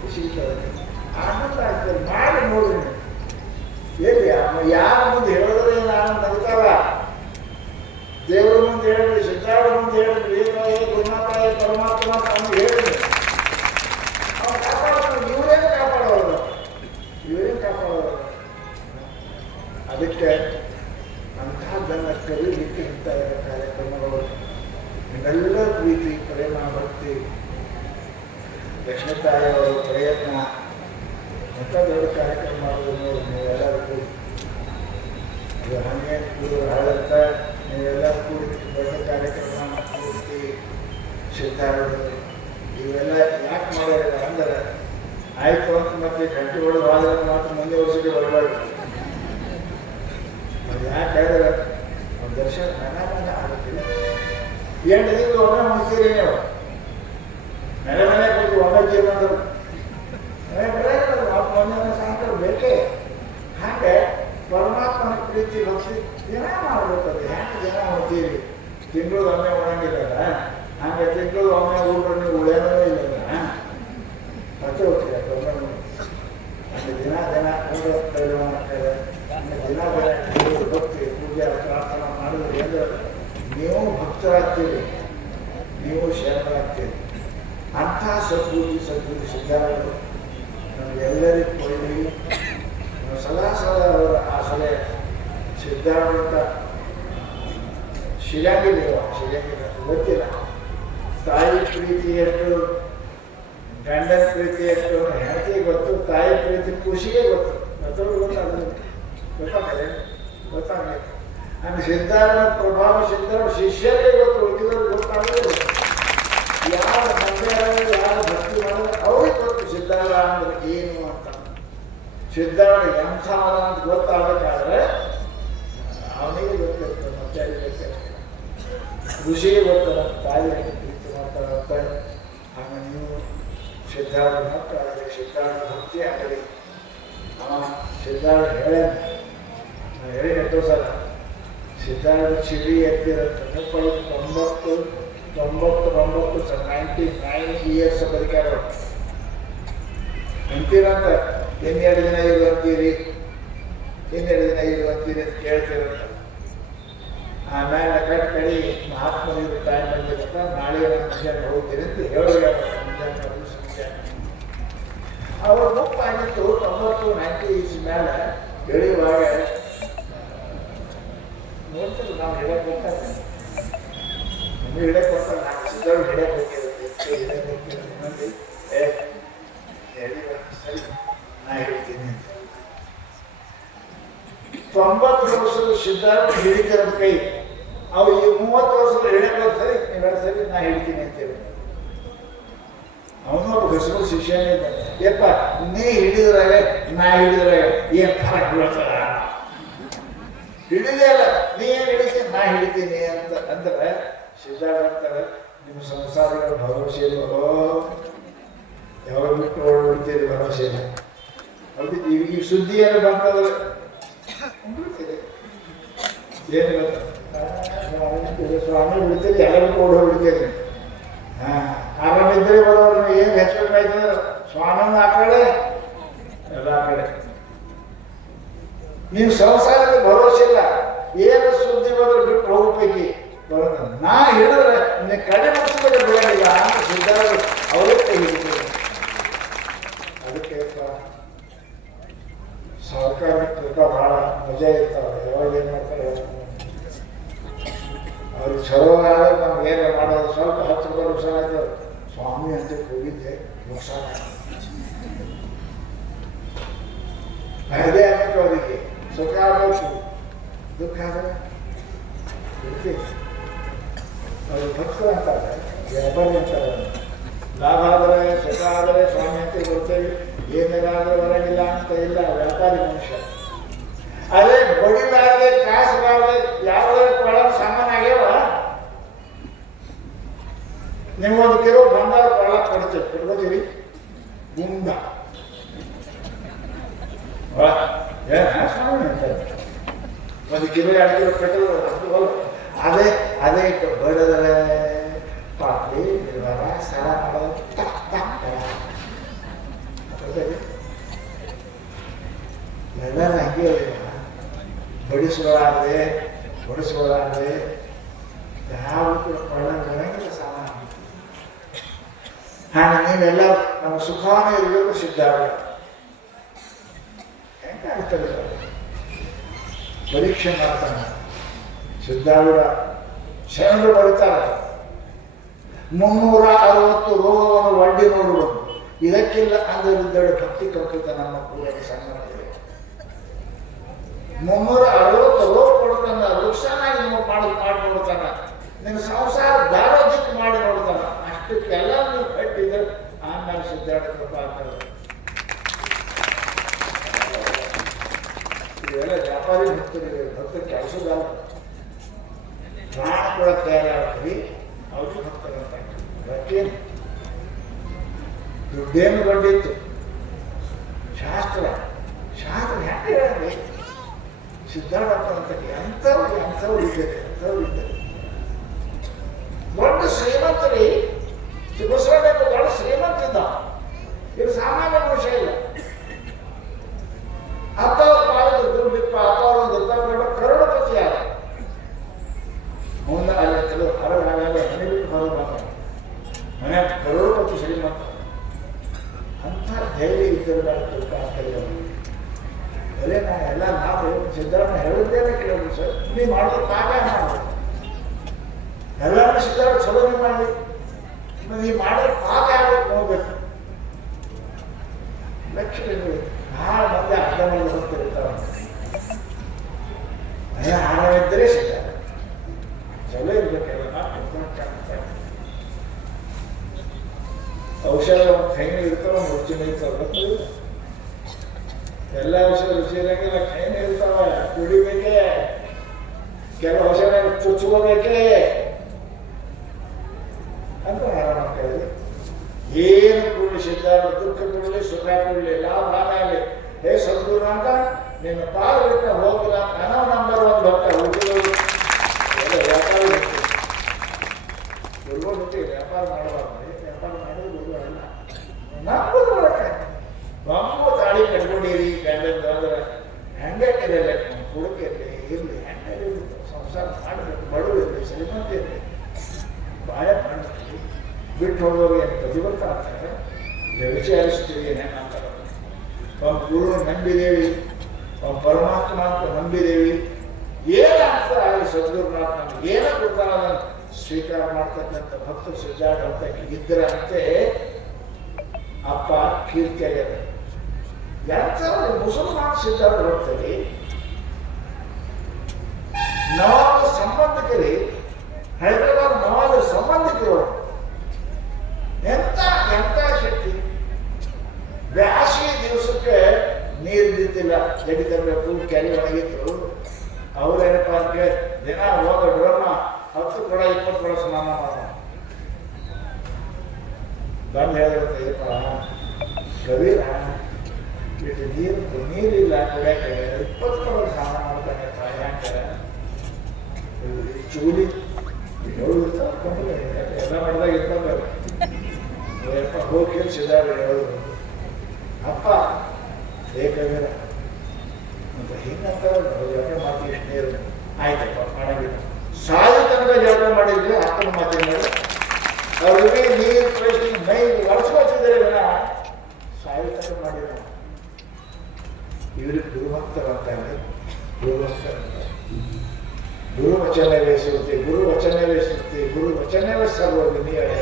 ಖುಷಿ ಆನಂದ ಆಗ್ತದೆ. ಮಾಡಿ ನೋಡ್ರಿ. ಎಲ್ಲಿ ಯಾರ ಮುಂದೆ ಹೇಳಿದ್ರೆ ಏನು ಆನಂದ ನಗ್ತಾವ? ದೇವರ ಮುಂದೆ ಹೇಳಿದ್ರಿ, ಸಿದ್ಧಾರ್ಥ ಮುಂದೆ ಹೇಳಿದ್ರಿ, ಏಕಾಯ ಗುರುನಾಥಾಯ ಪರಮಾತ್ಮ ಅಂತ ಹೇಳಿದ್ರಿ. ಅವ್ರು ಕಾಪಾಡೋದು, ಇವರೇನು ಕಾಪಾಡೋರು, ಇವರೇನು ಕಾಪಾಡೋರು. ಅದಕ್ಕೆ ಅಂಥದ್ದನ್ನು ಕಲಿಲಿಕ್ಕೆ ಇಂಥ ಕಾರ್ಯಕ್ರಮಗಳು ನಿಮ್ಮೆಲ್ಲ ಪ್ರೀತಿ ಪ್ರೇಮ ಭಕ್ತಿ ಲಕ್ಷ್ಮೀತಾಯಿಯವರ ಪ್ರಯತ್ನ ಇಂಥ ದೊಡ್ಡ ಕಾರ್ಯಕ್ರಮ ಮಾಡೋದು ನೋಡಿ ನೀವೆಲ್ಲರೂ ಕೂಡಿ. ಅದು ಹಾಗೆ ಕೂಡಿ ಹಾಳಂತ ನೀವೆಲ್ಲ ಕೂಡಿ ದೊಡ್ಡ ಕಾರ್ಯಕ್ರಮ ಪೂರ್ತಿ ಸಿದ್ಧಾರ್ಥ ಇವೆಲ್ಲ ಯಾಕೆ ಮಾಡೋದಿಲ್ಲ ಅಂದ್ರೆ ಆಯ್ತು ಅಂತ ಮತ್ತೆ ಗಂಟೆ ಹೊಡೆದು ಆದ್ರೆ ಮಾತ್ರ ಮುಂದೆ ವರ್ಷಕ್ಕೆ ಬರಬಾರ್ದು. ಅದು ಯಾಕೆ ಹೇಳಿದ್ರೆ ಒಂದು ದರ್ಶನ ನನ್ನ ಆಗುತ್ತಿಲ್ಲ. 8 ದಿನ ಒಮ್ಮೆ ಮುಗಿಸ್ತೀರಿ ನೀವು, ಮನೆ ಮನೆ ಕೂತು ಒಮ್ಮೆ ಜೀವನಂದ್ರು ಮೊನ್ನೆ ಸಾಯಂಕಾಲ ಬೇಕೇ. ಹಾಗೆ ಪರಮಾತ್ಮನ ಪ್ರೀತಿ ಭಕ್ತಿ ದಿನ ಮಾಡ್ಬೇಕದು. ಹ್ಯಾಂಗೆ ದಿನ ಹೋಗ್ತೀರಿ? ತಿಂಗಳು ಒಮ್ಮೆ ಒಣಗಿಲ್ಲದ ಹಾಗೆ ತಿಂಗಳು ಒಮ್ಮೆ ಊಟ ನೀವು ಉಳಿಯೋದೇ ಇಲ್ಲದ ಮತ್ತೆ ಹೋಗ್ತೀರ ಒಮ್ಮೆ. ಹಾಗೆ ದಿನ ದಿನ ದಿನ ದಿನ ಭಕ್ತಿ ಪೂಜೆ ಪ್ರಾರ್ಥನಾ ಮಾಡಿದ್ರೆ ಅಂದ್ರೆ ನೀವು ಭಕ್ತರಾಗ್ತೀರಿ, ನೀವು ಶರಣರಾಗ್ತೀರಿ. ಅಂಥ ಸದ್ಬುದ್ಧಿ ಸಿದ್ಧಾರ್ಥರು ನಮಗೆಲ್ಲರಿಗೂ ಕೊಡಲಿ. ಸದಾ ಅವರ ಆಸರೆ ಸಿದ್ಧಾರ್ಥ ಶಿಲಾಂಗಿಲ್ಲ ಗೊತ್ತಿಲ್ಲ. ತಾಯಿ ಪ್ರೀತಿ ಎಷ್ಟು, ಗಂಡನ ಪ್ರೀತಿ ಎಷ್ಟು ಹೆಂಡತಿಗೆ ಗೊತ್ತು, ತಾಯಿ ಪ್ರೀತಿ ಖುಷಿಗೆ ಗೊತ್ತು. ಮತ್ತೊಬ್ಬರು ಗೊತ್ತಾಗಬೇಕು. ಹಂಗೆ ಸಿದ್ಧಾರ್ಥ ಪ್ರಭಾವ ಸಿದ್ಧಾರ್ಥ ಶಿಷ್ಯರಿಗೆ ಗೊತ್ತು, ಉಳಿದವ್ರಿಗೆ ಗೊತ್ತಾಗಲಿಲ್ಲ. ಯಾರ ಮಂಡ್ಯ ಯಾರ ಭಕ್ತಿ ಮಾಡಿದ್ರೆ ಅವ್ರಿಗೆ ಗೊತ್ತು ಸಿದ್ಧಾರ್ಥ ಅಂದ್ರೆ ಏನು ಅಂತ. ಸಿದ್ಧಾರ್ಥ ಎಂಥ ಅಂತ ಗೊತ್ತಾಗಬೇಕಾದ್ರೆ ಅವನಿಗೆ ಗೊತ್ತಿರ್ತದೆ, ಮತ್ತೆ ಋಷಿಗೆ ಗೊತ್ತಲ್ಲ ತಾಯಿ ಪ್ರೀತಿ ಮಾಡ್ತಾರಂತ. ಹಾಗೆ ನೀವು ಸಿದ್ಧಾರ್ಥ ಮಕ್ಕಳಾಗಲಿ, ಸಿದ್ಧಾರ್ಥ ಭಕ್ತಿ ಆಗಲಿ. ಸಿದ್ಧಾರ್ಥ ಹೇಳಿ ಎಷ್ಟೋ ಸಲ ಸಿದ್ಧಾರ್ಥ ಚಿಡಿ ಎತ್ತಿರುತ್ತೆ 99 ಇಯರ್ಸ್ ಬದುಕ್ಯಾರ ಅಂತೀರಂತ. ಇನ್ನೆರಡು ದಿನ ಇರುವಂತೀರಿ ಅಂತ ಕೇಳ್ತಿರಂತ. ಆಮೇಲೆ ಕಡಿ ಮಹಾತ್ಮನಿಗೆ ಟೈಮ್ ಬಂದಿರುತ್ತ, ನಾಳೆ ಮುಂಜಾನೆ ಹೋಗ್ತೀನಿ ಅಂತ ಹೇಳೋದು ಮುಂಜಾನೆ. ಅವ್ರ ಮುಪ್ಪ ಆಗಿತ್ತು 90 ಇಯರ್ಸ್ ಮೇಲೆ ಬೆಳೆಯುವಾಗ ನೋಡ್ತಾರೆ. ನಾವು ಹಿಡಕ್ಕೆ ಹೋಗ್ತಾರೆ, ನಮಗೆ ಹಿಡಕ್ಕೆ ಹೋಗ್ತಾರೆ. ನಾವು ಸಿದ್ಧರು ಹಿಡಕ್ಕೆ ಹೋಗಿರುತ್ತೆ. ಸರಿ ನಾ ಹೇಳ್ತೀನಿ ಅಂತ 90 ವರ್ಷದ ಸಿದ್ಧಾರ್ಥ ಹಿಡಿತಿರೋದು ಕೈ. ಅವು ಈ 30 ವರ್ಷದ ಹಿಡಕ್ಕೆ ಸರಿ ನೀವೆಲ್ಲ ಸರಿ ನಾ ಹೇಳ್ತೀನಿ ಅಂತೇಳಿ. ಅವನು ಒಬ್ಬ ಗಸಬು ಶಿಷ್ಯನೇ ಇದ್ದ. ಯಪ್ಪ ನೀ ಹಿಡಿದ್ರಾಗ ನಾ ಹಿಡಿದ್ರಾಗ ಏನು ಫರಕ್ ಬೀಳ್ತದ? ಹಿಡಿದೇ ಅಲ್ಲ, ನೀ ಏನು ಹಿಡಿತೀನಿ ನಾ ಹಿಡಿತೀನಿ ಅಂತ ಅಂದ್ರೆ ಸಿದ್ಧಾರ್ಥ ಅಂತಾರೆ, ನಿಮ್ಮ ಸಂಸಾರಗಳ ಭರವಸೆ ಇಲ್ವೋ? ಯಾವಾಗ ಬಿಟ್ಟು ಓಡ್ಬಿಡ್ತೀರಿ ಭರವಸೆ ಇಲ್ಲ. ಅದು ಈ ಸುದ್ದಿ ಏನು ಬಂತಂದ್ರೆ ಏನು ಸ್ವಾಮಿ ಬಿಡ್ತೀರಿ, ಎಲ್ಲರೂ ಓಡ್ ಹೋಗ್ಬಿಡ್ತೀರಿ. ಆರಾಮಿದ್ದರೆ ಬರೋರು ಏನು ಹೆಚ್ಚು ಆಯ್ತಂದ್ರೆ ಸ್ವಾಮಿನ ಆ ಕಡೆ ಎಲ್ಲ ಆ ಕಡೆ. ನೀವು ಸಂಸಾರದ ಭರವಸೆ ಇಲ್ಲ, ಏನು ಸುದ್ದಿ ಬಂದ್ರೆ ಬಿಟ್ಟು ಹೋಗ್ಬೇಕಿ ಬರೋದು. ನಾ ಹಿಡಿದ್ರೆ ನೀವು ಕಡಿಮೆ ಮಾಡಿಸ್ಬೇಕು ಬಿಡೋದಿಲ್ಲ ಅಂತ ಸಿದ್ಧಾರ್ಥ ಅವರೇ ಕೈ ಹಿಡಿದ್ರು. ಅದಕ್ಕೆ ಸರ್ಕಾರ ಭಾಳ ಮಜಾ ಇರ್ತಾವೆ. ಯಾವಾಗ ಏನು ಮಾಡ್ತಾರೆ ಅವ್ರಿಗೆ ಚಲೋ ಆದರೆ ನಮ್ಗೆ ಏನು ಮಾಡೋದು ಸ್ವಲ್ಪ 10 ರೂಪಾಯಿ ನುಕ್ಸಾನ ಆಯ್ತು. ಸ್ವಾಮಿ ಅಂತ ಹೋಗಿದ್ದೆ ನುಕ್ಸಾನ ಅದೇ ಆಗಕ್ಕೆ ಅವರಿಗೆ ಸುಖ ಆಗಬೇಕು, ದುಃಖ ಆದರೆ ಇರ್ತೀವಿ. ಅವರು ಭಕ್ತರು ಅಂತಾರೆ, ವ್ಯಾಪಾರಿ ಅಂತಾರೆ. ಲಾಭ ಆದರೆ ಸುಖ ಆದರೆ ಸ್ವಾಮಿ ಅಂತ ಬರ್ತೇವೆ, ಏನೇನಾದರೂ ಹೊರಗಿಲ್ಲ ಅಂತ ಇಲ್ಲ. ವ್ಯಾಪಾರಿ ಮನುಷ್ಯ ಅದೇ ಬಡಿಬಾರ್ದೆ ಕಾಸು ಬಾರ್ದೆ ಯಾವ್ದಾದ್ರು ಕೊಳಕ್ಕೆ ಸಾಮಾನು ಆಗ್ಯಾವ. ನಿಮ್ಗೊಂದು ಕಿಲೋ ಬಂಗಾರ ಕೊಳಕ್ಕೆ ಕೊಡ್ತೀವಿ, ಕೊಡ್ಬೋತೀರಿ ಗುಂಡ ಸ್ವಾಮಿ ಅಂತಾರೆ. 1 ಕಿಲೋ 2 ಕಿಲೋ ಪೆಟ್ರೋಲ್ ಅದೇ ಬಡದ್ರೆ ಪಾತ್ರೆ ನಿರ್ವಾರ ಸಾಲ ಮಾಡೋದು ಎಲ್ಲರೂ ಹಂಗೆ ಬಡಿಸುವರಾಗದೆ ಯಾವ ಕೊಳ್ಳಂಗಿಲ್ಲ ಸಾಮಾನು. ಹಾಗೆ ನೀವೆಲ್ಲ ನಮ್ಮ ಸುಖಾನೇ ಇರಬೇಕು. ಸಿದ್ಧಾರ್ಥ ಹೆಂಗಾಗ್ತದೆ ಪರೀಕ್ಷೆ ಮಾಡ್ತಾನೆ. ಸಿದ್ಧಾರ್ಥ ಶರಣರು ಬರೀತಾರೆ, 360 ರೋಗವನ್ನು ಒಡ್ಡಿ ನೋಡುವುದು, ಇದಕ್ಕಿಲ್ಲ ಅಂದರಿದ್ದಳು ಭಕ್ತಿ ಕಲ್ಪಿತ ನಮ್ಮ ಕೂಡಲೇ ಸಂಗಮ. 360 ರೋಗ ಕೊಡ್ತಾನ, ವೃಕ್ಷನಾಗಿ ಮಾಡಿ ನೋಡ್ತಾನ, ನಿನ್ನ ಸಂಸಾರ ದಾರೋದ್ಯಕ್ಕೆ ಮಾಡಿ ನೋಡ್ತಾನ. ಅಷ್ಟಕ್ಕೆಲ್ಲ ನೀವು ಕಟ್ಟಿದ್ರೆ ಆಮೇಲೆ ಸಿದ್ಧಾರ್ಥ ಕೃಪಾ ಆಗ್ತದೆ. ಇವೆಲ್ಲ ವ್ಯಾಪಾರಿ ಭಕ್ತರಿಗೆ ಭಕ್ತ ಕೆಲಸದಾರ ಪ್ರಾಣ ಕೂಡ ತಯಾರಾಗ್ತೀವಿ. ಅವ್ರಿಗೆ ಭಕ್ತರಂತ ಅದಕ್ಕೇನು ದುಡ್ಡೇನು ಬಂದಿತ್ತು. ಶಾಸ್ತ್ರ ಹೆಂಗೆ ಹೇಳಿ ಸಿದ್ಧಾರ್ಥ ಅಂತ ಎಂಥವ್ರು ಇದ್ದಾರೆ. ದೊಡ್ಡ ಶ್ರೀಮಂತರಿ ಬಸವಣ್ಣ ದೊಡ್ಡ ಶ್ರೀಮಂತ ಇದ್ದ. ಇದು ಸಾಮಾನ್ಯ ಮನುಷ್ಯ ಇಲ್ಲ. 10,000 ದುಡ್ಡು ಬಿಟ್ಟು 10,000 ಕರೋಡಪತಿ ಆದ. ಮುಂದೆ ಅಲ್ಲಿ ಕೆಲವು ಹೊರಗೆ ಮನೆ ಬಿಟ್ಟು ಹೊರಗೆ ಮಾತಾಡ ಮನೆ ಕರೋಡಪತಿ ಶ್ರೀಮಂತ. ಅಂಥ ಧೈರ್ಯ ಇದ್ದಿರಬೇಕು ಆಗ್ತದೆ. ಅದೇ ನಾನು ಎಲ್ಲ ನಾವು ಸಿದ್ಧಾರ್ಥ ಹೇಳಿದ್ದೇನೆ ಕೇಳೋದು ಸರ್, ನೀವು ಮಾಡೋದು ತಾವೇ ಮಾಡೋದು. ಎಲ್ಲರೂ ಸಿದ್ಧಾರ್ಥ ಚಲೋನೆ ಮಾಡಿ ನೀವು ಮಾಡೋದು ತಾವೇ ಆಗೋದು ನೋಡ್ಬೇಕು. ಲಕ್ಷ್ಯ ಭಾಳ ಮಂದಿ ಅರ್ಧ ಮಾಡಿ ಹೋಗ್ತಿರ್ತಾರೆ. ಅದೇ ಆರಾಮಿದ್ದರೆ ಸಿದ್ಧಾರ್ಥ ಚಲೋ ಇರ್ಬೇಕಲ್ಲ. ಔಷಧ ಒಂದು ಕೈನೇ ಇರ್ತಾವ, ಒಂದು ರುಚಿನೇ ಇರ್ತಾವ. ಎಲ್ಲ ಔಷಧ ರುಚಿ ಇರಂಗಿಲ್ಲ, ಕೈನೇ ಇರ್ತಾವ. ಕುಡಿಬೇಕೇ, ಕೆಲವು ಔಷಧ ಚುಚ್ಚುಕೋಬೇಕೇ ಅಂತ ಆರಾಮಾಗ್ತದೆ. ಏನು ಕೊಡಲಿ ಸಿದ್ಧಾರ್ಥ, ದುಃಖ ಕೊಡಲಿ ಸುಖ ಕೊಡಲಿ ಲಾಭ ಆಗಲಿ, ಹೇ ಸದ್ಗುರು ಅಂತ ನಿನ್ನ ಪಾಲು ಬಿಟ್ಟು ಹೋಗಿಲ್ಲ. ನಾನು ನಂಬರ್ 1 ಭಕ್ತ. ಸಂಸಾರ ಮಾಡಬೇಕು, ಬಡವಿರಲಿ ಶ್ರೀಮಂತ ಇರಲಿ, ಬಾಳೆ ಮಾಡಬೇಕು. ಬಿಟ್ಟು ಹೋಗೋರು ಏನು ಪ್ರತಿಬದ್ಧ ಆಗ್ತಾರೆ, ವ್ಯವಿಚಾರಿಸ್ತೀವಿ ಏನೇನು ಅಂತಾರೆ. ಒಬ್ಬ ಗುರು ನಂಬಿದೇವಿ, ಒಬ್ಬ ಪರಮಾತ್ಮ ಅಂತ ನಂಬಿದೇವಿ, ಏನಾಗ್ತದೆ ಆಗಲಿ ಸದ್ಗುರುನಾಥ ನಮ್ಗೆ ಏನ ಕೊಡ್ತಾರ ಅದನ್ನು ಸ್ವೀಕಾರ ಮಾಡ್ತಕ್ಕಂಥ ಭಕ್ತರು ಸುಜಾಡ ಅಂತ ಇದ್ದರಂತೆ ಅಪ್ಪ ಕೀರ್ತಿ ಆಗ್ಯದ. ಎಂತ ಮುಸಲ್ಮಾನ್ ಸಿದ್ಧಾರ್ಥ ಹೋಗ್ತದೆ ನವಾಬ್ ಸಂಬಂಧಿಕರಿ, ಹೈದರಾಬಾದ್ ನವಾಬ್ ಸಂಬಂಧಿಕರು ಎಂತ ಎಂತ ಶಕ್ತಿ. ಬ್ಯಾಸಿಗೆ ದಿವಸಕ್ಕೆ ನೀರು ಬಿದ್ದಿಲ್ಲ, ಜಡಿ ತರಬೇಕು, ಕೆರೆ ಒಣಗಿದ್ರು. ಅವ್ರೇನಪ್ಪ ಅಂದ್ರೆ ದಿನ ಹೋಗ ಡ್ರಮ್ಮ 10 ಕೊಡ 20 ಕೊಡ ಸ್ನಾನ ಮಾಡ ಬಂದು ಹೇಳಿರ್ತೈದಪ್ಪ ಕಬೀರ ಇಟ್ಟು ನೀರಿಲ್ಲ ಕುಡಿಯಕ್ಕೆ 20 ಕೊಡ ಸ್ನಾನ ಮಾಡ್ತಾನೆ ಯಾಕೆ ಚೂಲಿ ಎಲ್ಲ ಮಾಡಿದಾಗ ಇಟ್ಕೊಂಡ್ರೆ ಹೋಗಿ ಕೇಳಿಸಿದ್ದಾರೆ ಹೇಳೋದು ಅಪ್ಪ ಕಬೀರ ಅಂತ ಹಿಂಗಂತಾರೆ. ಜಳಕ ಮಾತಿ ಇಷ್ಟು ನೀರು ಆಯ್ತಪ್ಪ ಮಾಡಂಗಿಲ್ಲ. ಸಾಯಿ ತನಕ ಜಳಕ ಮಾಡಿದ್ರೆ ಅಪ್ಪನ ಮಾತಿನ ಅವ್ರಿಗೆ ನೀರು ಕಳಿಸಿ ಮೈ ಒರೆಸ್ಕೊತಿದ್ದಾರೆ ವಿನ ಸಾಯಿ ತನಕ ಮಾಡಿಲ್ಲ. ಇವ್ರಿಗೆ ಗುರುಭಕ್ತರಂತಾರೆ, ಗುರುಭಕ್ತರಂತ ಗುರು ವಚನವೇ ಸುರುತಿ, ಗುರು ವಚನವೇ ಸುರುತಿ, ಗುರು ವಚನವೇ ಸರ್ವ ವಿನಿಯಳೆ.